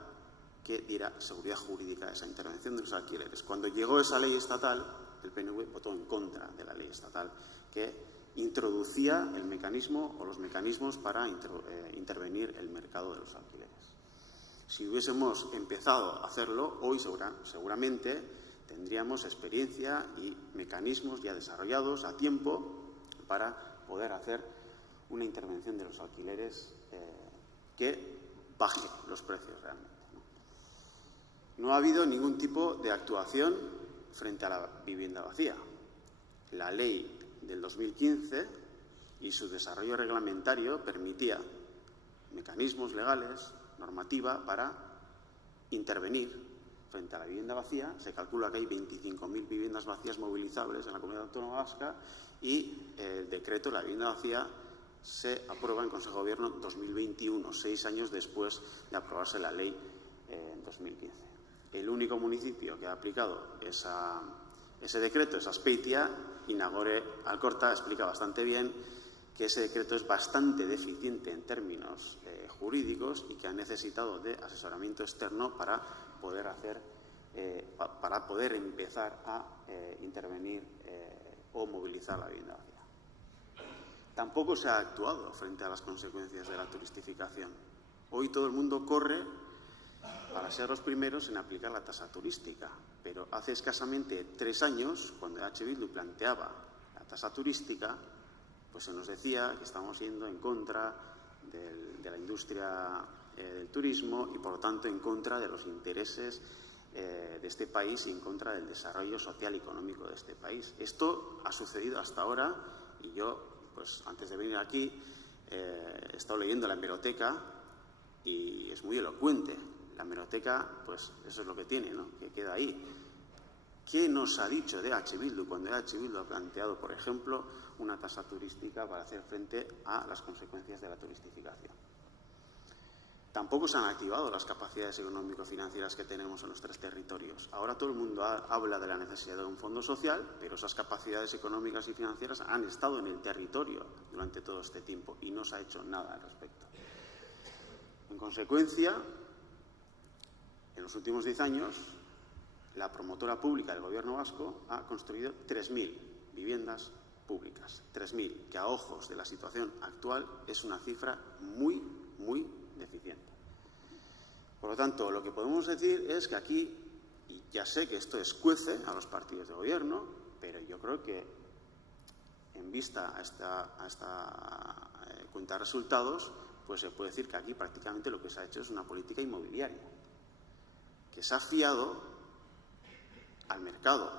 que diera seguridad jurídica a esa intervención de los alquileres. Cuando llegó esa ley estatal, el PNV votó en contra de la ley estatal que introducía el mecanismo o los mecanismos para intervenir el mercado de los alquileres. Si hubiésemos empezado a hacerlo, hoy seguramente tendríamos experiencia y mecanismos ya desarrollados a tiempo para poder hacer una intervención de los alquileres que baje los precios realmente. No ha habido ningún tipo de actuación frente a la vivienda vacía. La ley del 2015 y su desarrollo reglamentario permitía mecanismos legales, normativa, para intervenir frente a la vivienda vacía. Se calcula que hay 25.000 viviendas vacías movilizables en la Comunidad Autónoma Vasca y el decreto de la vivienda vacía se aprueba en Consejo de Gobierno en 2021, 6 años después de aprobarse la ley en 2015. El único municipio que ha aplicado ese decreto es Azpeitia, y Nagore Alcorta explica bastante bien que ese decreto es bastante deficiente en términos jurídicos y que ha necesitado de asesoramiento externo para poder empezar a intervenir o movilizar la vivienda vacía. Tampoco se ha actuado frente a las consecuencias de la turistificación. Hoy todo el mundo corre para ser los primeros en aplicar la tasa turística. Pero hace escasamente 3 años, cuando EH Bildu planteaba la tasa turística, pues se nos decía que estábamos yendo en contra de la industria del turismo y, por lo tanto, en contra de los intereses de este país y en contra del desarrollo social y económico de este país. Esto ha sucedido hasta ahora y yo, pues antes de venir aquí, he estado leyendo la hemeroteca y es muy elocuente. La hemeroteca, pues eso es lo que tiene, ¿no? Que queda ahí. ¿Qué nos ha dicho de EH Bildu cuando EH Bildu ha planteado, por ejemplo, una tasa turística para hacer frente a las consecuencias de la turistificación? Tampoco se han activado las capacidades económico-financieras que tenemos en los 3 territorios. Ahora todo el mundo habla de la necesidad de un fondo social, pero esas capacidades económicas y financieras han estado en el territorio durante todo este tiempo y no se ha hecho nada al respecto. En consecuencia, en los últimos 10 años, la promotora pública del Gobierno vasco ha construido 3.000 viviendas públicas. 3.000, que a ojos de la situación actual es una cifra muy, muy deficiente. Por lo tanto, lo que podemos decir es que aquí, y ya sé que esto escuece a los partidos de gobierno, pero yo creo que en vista a esta cuenta de resultados, pues se puede decir que aquí prácticamente lo que se ha hecho es una política inmobiliaria, que se ha fiado al mercado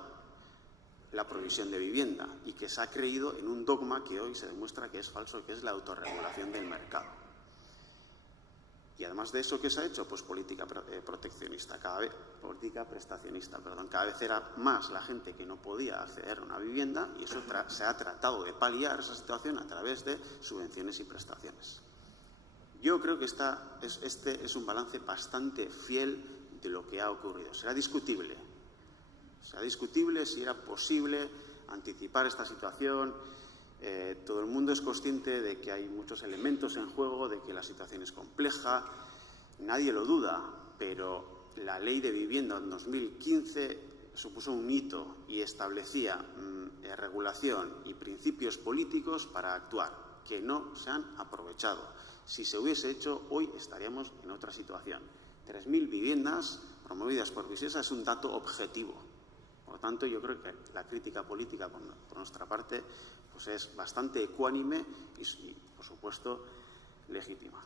la provisión de vivienda y que se ha creído en un dogma que hoy se demuestra que es falso, que es la autorregulación del mercado. Y además de eso, ¿qué se ha hecho? Pues política proteccionista, política prestacionista, cada vez era más la gente que no podía acceder a una vivienda y eso se ha tratado de paliar esa situación a través de subvenciones y prestaciones. Yo creo que este es un balance bastante fiel de lo que ha ocurrido. Será discutible si era posible anticipar esta situación. Todo el mundo es consciente de que hay muchos elementos en juego, de que la situación es compleja, nadie lo duda, pero la ley de vivienda en 2015 supuso un hito y establecía regulación y principios políticos para actuar, que no se han aprovechado. Si se hubiese hecho, hoy estaríamos en otra situación. 3.000 viviendas promovidas por Visesa es un dato objetivo. Por lo tanto, yo creo que la crítica política por nuestra parte pues es bastante ecuánime y, por supuesto, legítima.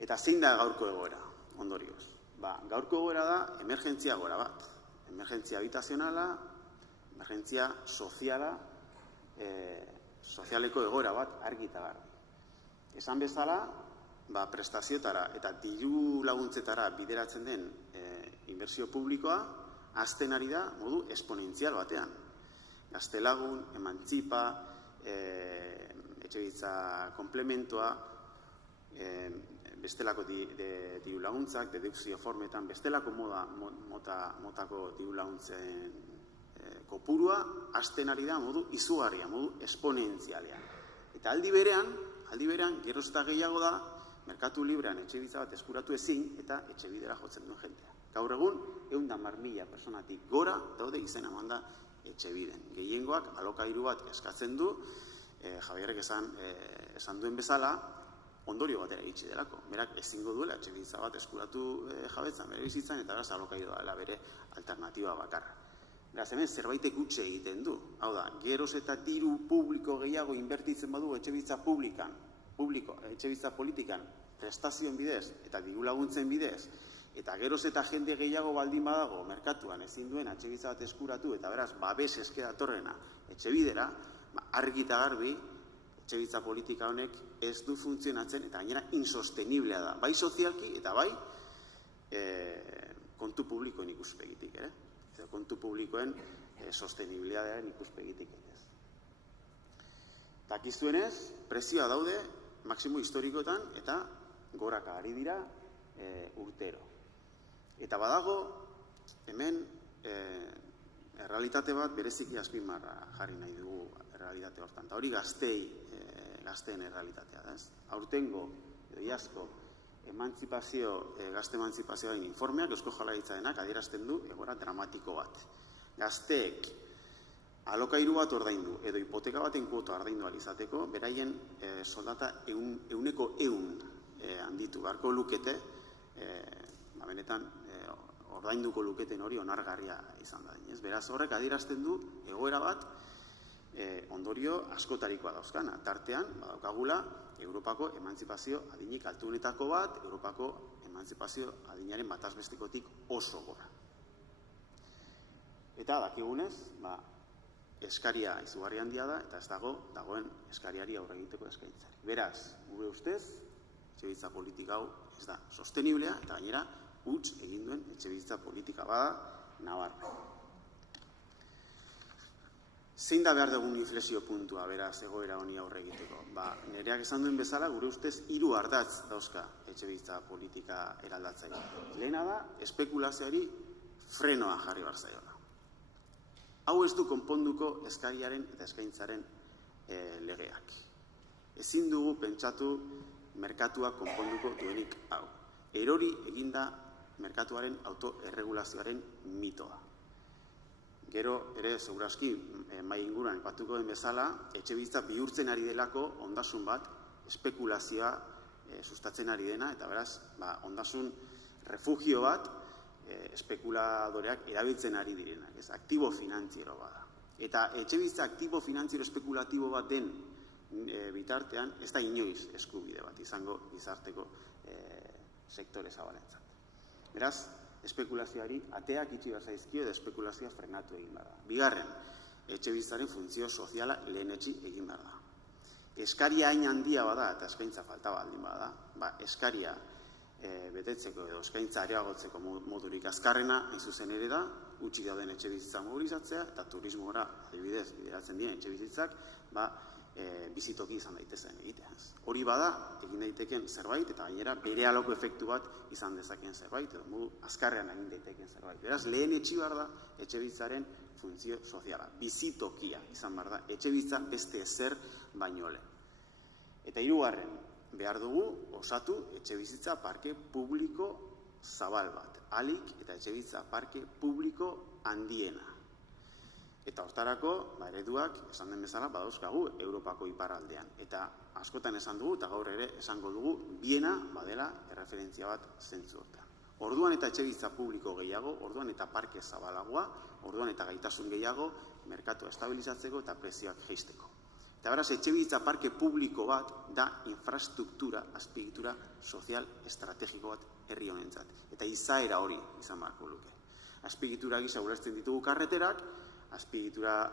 Eta zein da gaurko egoera, ondorioz? Gaurko egoera da emergentzia egoera bat. Emergentzia habitazionala, emergentzia soziala, sozialeko egoera bat argi eta garbi. Esan bezala, prestazioetara eta diru laguntzetara bideratzen den inbertsio publikoa hazten ari da modu esponentzial batean. Gaztelagun, emantzipa, etxebizitza komplementoa, bestelako diru laguntzak, dedukzio formetan, bestelako motako diru laguntzen kopurua hazten ari da modu izugarria, modu esponentzialean. Eta aldi berean, geroz eta gehiago da, merkatu librean etxebizitza bat eskuratu ezin eta etxebidera jotzen duen jentea. Gaur egun, 110.000 personatik gora daude izena emanda etxebiden. Gehiengoak alokairu bat eskatzen du, Javierrek esan duen bezala, ondorio batera iritsi delako. Berak ezingo duela etxebizitza bat eskuratu jabetzan bere bizitzan eta beraz alokairu dela bere alternatiba bakarra. Beraz, hemen zerbaitek utxe egiten du. Hau da, geroz eta diru publiko gehiago inbertitzen badu etxebizitza politikan, prestazioen bidez eta diru laguntzen bidez, eta geroz eta jende gehiago baldin badago merkatuan ezin duen etxebizitza bat eskuratu eta beraz, babes eske datorrena etxebidera, argi eta garbi, etxebizitza politika honek ez du funtzionatzen eta gainera insosteniblea da. Bai sozialki eta bai kontu publikoen ikuspegitik, Eta kontu publikoen sostenibilidadearen ikuspegitik. Dakizuenez, prezioa daude maksimo historikoetan eta goraka ari dira urtero. Eta badago, hemen errealitate bat bereziki azpimarra jarri nahi dugu errealitate hortan. Eta hori gazteen errealitatea da. Aurtengo, edo iazko, gazte emantzipazioaren informeak Eusko Jaurlaritzarenak adierazten du egoera dramatiko bat. Gazteek alokairu bat ordaindu edo hipoteka baten kuota ordaindu ahal izateko, beraien soldata 100% handitu beharko lukete, benetan ordainduko luketen hori onargarria izan da. Beraz horrek adierazten du egoera bat ondorio askotarikoa dauzkana. Tartean, badaukagula, Europako emantzipazio adinik altuenetako bat, Europako emantzipazio adinaren batazbestekotik oso gora. Eta dakigunez, eskaria izugarri handia da, eta ez dagoen eskariari aurre egiteko eskaintzari. Beraz, gure ustez, etxebizitza politika hau ez da sosteniblea, eta gainera, huts egin duen etxebizitza politika bada nabarra. Zein da behar dugun inflexio puntua, beraz, egoera honi aurre egiteko? Nereak esan duen bezala, gure ustez, 3 ardatz dauzka etxebizitza politika eraldatzaile. Lehena da, espekulazioari frenoa jarri behar zaiola. Hau ez du konponduko eskariaren eta eskaintzaren legeak. Ezin dugu pentsatu merkatuak konponduko duenik hau. Erori eginda merkatuaren autoerregulazioaren mitoa. Gero ere, segurazki, mai inguruan batuko den bezala, etxebizitza bihurtzen ari delako ondasun bat, espekulazioa sustatzen ari dena, eta beraz, ondasun refugio bat, espekuladoreak erabiltzen ari direnak, ez, aktibo finantziero bada. Eta etxebizitza aktibo finantziero espekulatibo bat den bitartean, ez da inoiz eskubide bat izango gizarteko sektore zabalentzat. Beraz, espekulazioari ateak itxi behar zaizkio edo espekulazioa frenatu egin behar da. Bigarren, etxebizitzaren funtzio soziala lehenetsi egin behar da. Eskaria hain handia bada eta eskaintza falta baldin bada, eskaria betetzeko edo eskaintza areagotzeko modurik azkarrena, hain zuzen ere da, utzi dauden etxebizitza mobilizatzea eta turismora adibidez bideratzen diren etxebizitzak bizitoki izan daitezen egitea. Hori bada, egin daiteken zerbait eta gainera bere aloko efektu bat izan dezakeen zerbait edo modu azkarrean egin daiteken zerbait. Beraz, lehen etxi behar da etxebizitzaren funtzio soziala. Bizitokia izan behar da, etxebizitza beste ezer baino lehen. Eta hirugarren, behar dugu osatu etxebizitza parke publiko zabal bat. Ahalik eta etxebizitza parke publiko handiena. Eta hortarako, ereduak, esan den bezala, badauzkagu Europako iparraldean. Eta askotan esan dugu, eta gaur ere esango dugu, Viena badela erreferentzia bat zentzu hortan. Orduan eta etxebizitza publiko gehiago, orduan eta parke zabalagoa, orduan eta gaitasun gehiago, merkatua estabilizatzeko eta prezioak jeisteko. Eta beraz, etxebizitza parke publiko bat da infrastruktura, azpiegitura sozial estrategiko bat herri honentzat. Eta izaera hori izan beharko luke. Azpiegitura gisa ulertzen ditugu karreterak, azpiegitura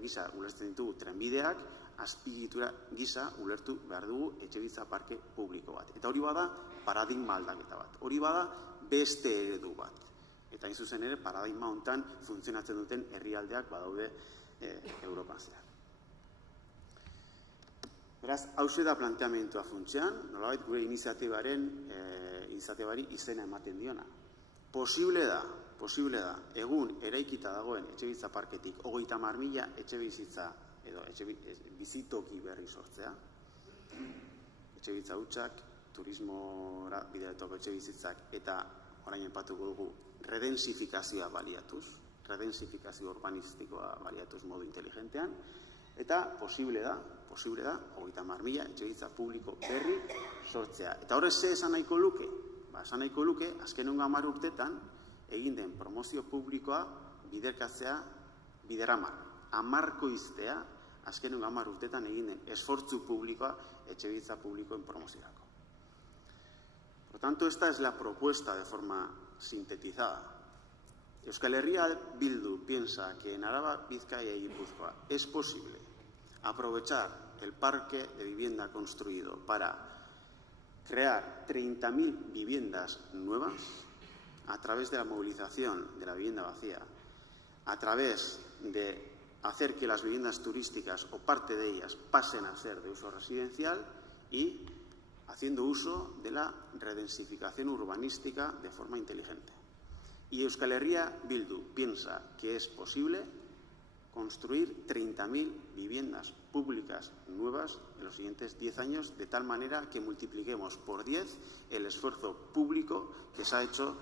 gisa ulertzen ditugu trenbideak, azpiegitura gisa ulertu behar dugu etxebizitza parke publiko bat. Eta hori bada paradigma aldaketa bat. Hori bada beste eredu bat. Eta hain zuzen ere paradigma hontan funtzionatzen duten herrialdeak badaude Europan zehar. Beraz, hauxe da planteamentua funtsean, nolabait gure iniziatibari izena ematen diona. Posible da, egun eraikita dagoen etxebizitza parketik 30.000 etxebizitza edo bizitoki berri sortzea. Etxebizitza hutsak, turismora bideratutako etxebizitzak eta orain aipatuko dugu redensifikazioa baliatuz, redensifikazio urbanistikoa baliatuz modu inteligentean, eta posible da 30.000 etxebizitza publiko berri sortzea. Eta horrez ze esan nahiko luke? Esan nahiko luke, azkenengo 10 urtetan egin den promozio publikoa biderkatzea bideramar. Amarkoiztea azkenengo 10 urtetan egin den esfortzu publikoa etxebizitza publikoen promoziorako. Por tanto, esta es la propuesta de forma sintetizada. Euskal Herria Bildu piensa que en Araba, Bizkaia y Gipuzkoa es posible aprovechar el parque de vivienda construido para crear 30.000 viviendas nuevas a través de la movilización de la vivienda vacía, a través de hacer que las viviendas turísticas o parte de ellas pasen a ser de uso residencial y haciendo uso de la redensificación urbanística de forma inteligente. Y Euskal Herria Bildu piensa que es posible construir 30.000 viviendas públicas nuevas en los siguientes 10 años, de tal manera que multipliquemos por 10 el esfuerzo público que se ha hecho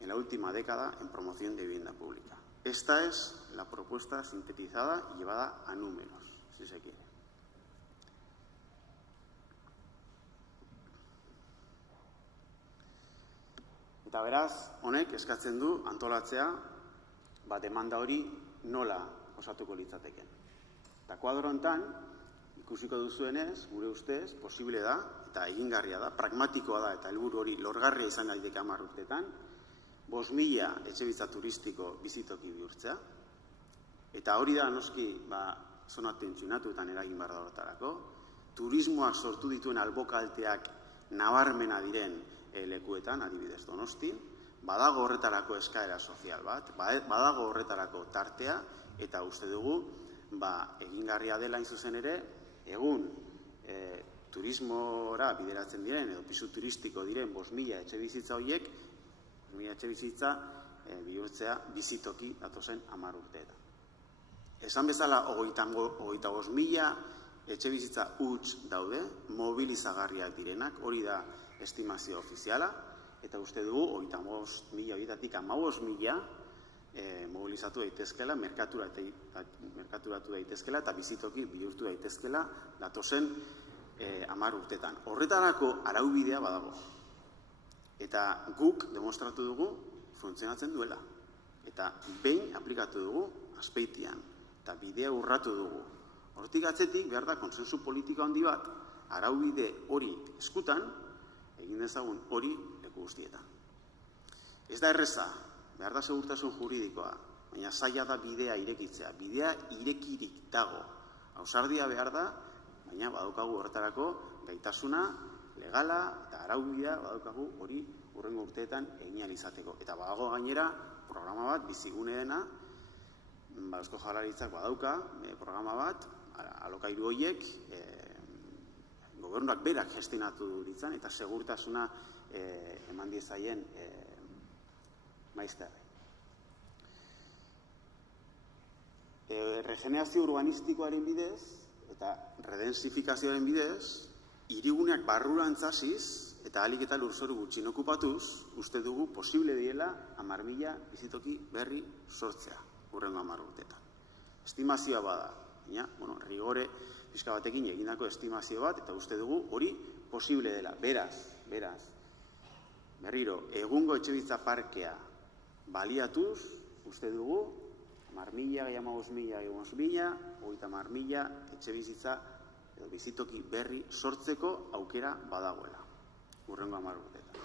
en la última década en promoción de vivienda pública. Esta es la propuesta sintetizada y llevada a números, si se quiere. Eta beraz, honek eskatzen du antolatzea, demanda hori nola osatuko litzateken. Eta kuadro hontan, ikusiko duzuenez, gure ustez, posible da, eta egingarria da, pragmatikoa da, eta helburu hori lorgarria izan daiteke 10 urtetan, 5.000 etxebizitza turistiko bizitoki bihurtzea, eta hori da noski, zona tentsionatuetan eragin behar da horretarako, turismoak sortu dituen albokalteak nabarmena diren lekuetan, adibidez Donostin, badago horretarako eskaera sozial bat, badago horretarako tartea, eta uste dugu, egingarria dela hain zuzen ere, egun turismora bideratzen diren, edo pisu turistiko diren 5.000 etxebizitza horiek, 5.000 etxebizitza bihurtzea bizitoki datozen 10 urteetan. Esan bezala, 25.000 etxebizitza huts daude, mobilizagarriak direnak, hori da estimazio ofiziala, eta uste dugu, 25.000 horietatik 15.000 mobilizatu daitezkela, merkaturatu daitezkela, eta bizitoki bihurtu daitezkela datozen 10 urtetan. Horretarako araubidea badago. Eta guk demostratu dugu funtzionatzen duela. Eta behin aplikatu dugu Azpeitian. Eta bidea urratu dugu. Hortik atzetik behar da konsensu politika handi bat, araubide hori eskutan, egin dezagun hori leku guztietan. Ez da erreza, behar da segurtasun juridikoa, baina zaila da bidea irekitzea. Bidea irekirik dago. Ausardia behar da, baina badaukagu horretarako gaitasuna, legala eta araubidea badaukagu hori hurrengo urteetan egin ahal izateko. Eta badago gainera programa bat bizigune dena, Eusko Jaurlaritzak badauka programa bat, alokairu horiek gobernuak berak gestionatu ditzan eta segurtasuna eman diezaien maizterrei. Regenerazio urbanistikoaren bidez eta redensifikazioaren bidez, hiriguneak barrurantz hasiz eta ahalik eta lurzoru gutxi okupatuz, uste dugu posible diela 10.000 bizitoki berri sortzea, hurrengo 10 urteetan. Estimazioa bada, rigore pixka batekin egindako estimazio bat, eta uste dugu hori posible dela. Beraz, berriro, egungo etxebizitza parkea baliatuz, uste dugu, 10.000, 15.000, 30.000 etxebizitza edo bizitoki berri sortzeko aukera badagoela, hurrengo 10 urteetan.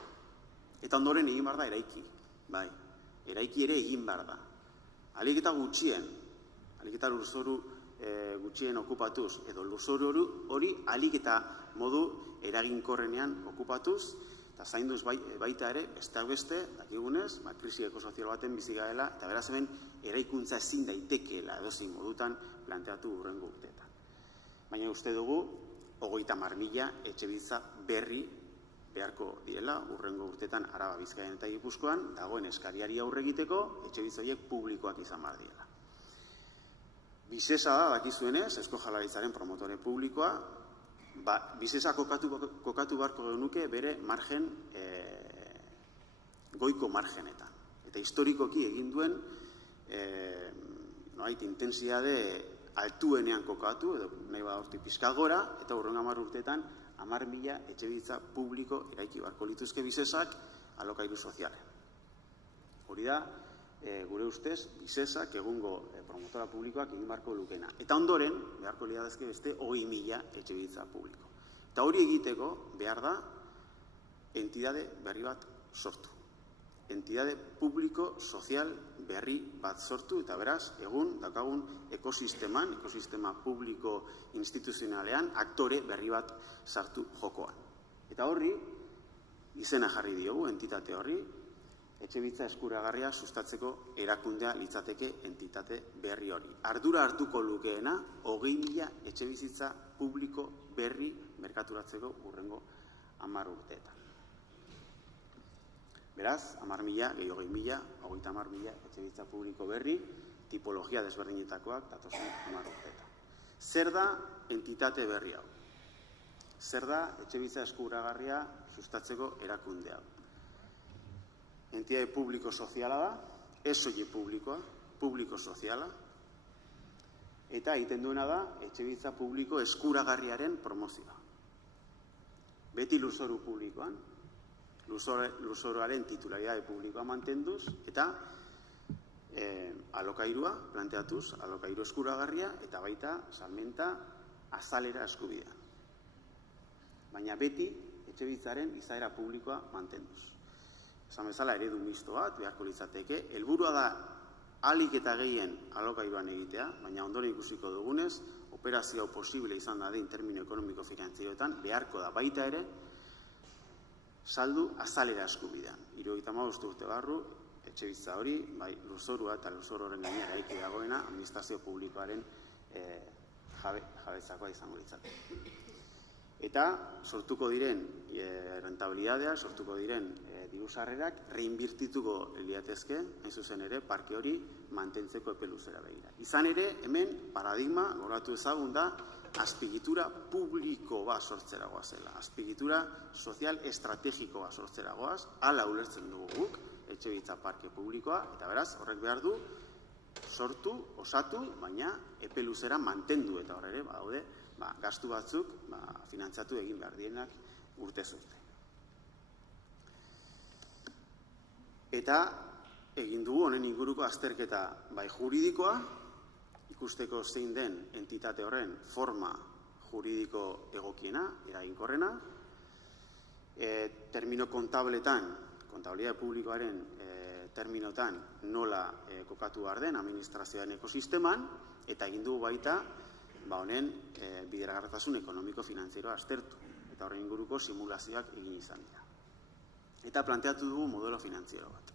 Eta ondoren egin behar da eraiki. Bai, eraiki ere egin behar da. Alik eta gutxien, alik eta lurzoru gutxien okupatuz, edo lurzoru hori alik eta modu eraginkorrenean okupatuz, eta zainduz baita ere, besteak beste, dakigunez, krisi ekosozial baten bizi garela, eta beraz hemen eraikuntza ezin daitekeela edozein modutan planteatu hurrengo urteetan. Baina uste dugu, 30.000 etxebizitza berri beharko direla, hurrengo urteetan Araba, Bizkaian eta Gipuzkoan, dagoen eskariari aurre egiteko, etxebizitza horiek publikoak izan behar direla. Bizesa da, dakizuenez, Eusko Jaurlaritzaren promotore publikoa, Bizesa kokatu beharko genuke bere margen, goiko margenetan. Eta historikoki egin duen, intentsitate altuenean kokatu, edo nahi bada hortik pixka gora, eta hurrengo 10 urteetan 10.000 etxebizitza publiko eraiki beharko lituzke Bisesak alokairu sozialen. Hori da, gure ustez, Bisesak egungo promotora publikoak egin beharko lukena. Eta ondoren, beharko lirateke beste 20.000 etxebizitza publiko. Eta hori egiteko behar da entidade berri bat sortu. Entidade publiko sozial berri bat sortu, eta beraz, egun daukagun ekosistema publiko instituzionalean, aktore berri bat sartu jokoan. Eta horri, izena jarri diogu, entitate horri, etxebizitza eskuragarria sustatzeko erakundea litzateke entitate berri hori. Ardura hartuko lukeena, 20.000 etxebizitza publiko berri merkaturatzeko hurrengo 10 urteetan. Beraz, 10.000, gehi 20.000, 30.000 etxebizitza publiko berri, tipologia desberdinetakoak datozen 10 urteetan. Zer da entitate berri hau? Zer da etxebizitza eskuragarria sustatzeko erakunde hau? Entitate publiko soziala da, ez soilik publikoa, publiko soziala, eta egiten duena da etxebizitza publiko eskuragarriaren promozioa. Beti lurzoru publikoan, lurzoruaren titularidade publikoa mantenduz, eta alokairua planteatuz, alokairu eskuragarria, eta baita salmenta azalera eskubidea. Baina beti etxebizitzaren izaera publikoa mantenduz. Esan bezala eredu misto bat, beharko litzateke, helburua da ahalik eta gehien alokairuan egitea, baina ondoren ikusiko dugunez, operazio posible izan da den termino ekonomiko-finantzieroetan, beharko da baita ere, saldu azalera eskubidean. 75 urte barru, etxebizitza hori, bai lurzorua eta lurzoruaren gainera eraiki dagoena, administrazio publikoaren jabetzakoa izango litzateke. Eta sortuko diren rentabilidadea, sortuko diren diru-sarrerak reinbertituko liratezke, hain zuzen ere, parke hori mantentzeko epe luzera begira. Izan ere, hemen paradigma, goratu ezagun da, azpiegitura publiko bat sortzera goazela. Azpiegitura sozial estrategiko bat sortzera goaz, hala ulertzen dugu guk, etxebizitza parke publikoa, eta beraz, horrek behar du, sortu, osatu, baina epe luzera mantendu, eta horre ere, badaude, gastu batzuk finantzatu egin behar dienak urtez urte. Eta egin dugu honen inguruko azterketa bai juridikoa, ikusteko zein den entitate horren forma juridiko egokiena, eraginkorrena, termino kontabletan, kontabilidade publikoaren terminotan nola kokatu behar den administrazioaren ekosisteman, eta egin dugu baita honen bideragarritasun ekonomiko-finantzieroa aztertu, eta horren inguruko simulazioak egin izan dira. Eta planteatu dugu modelo finantziero bat.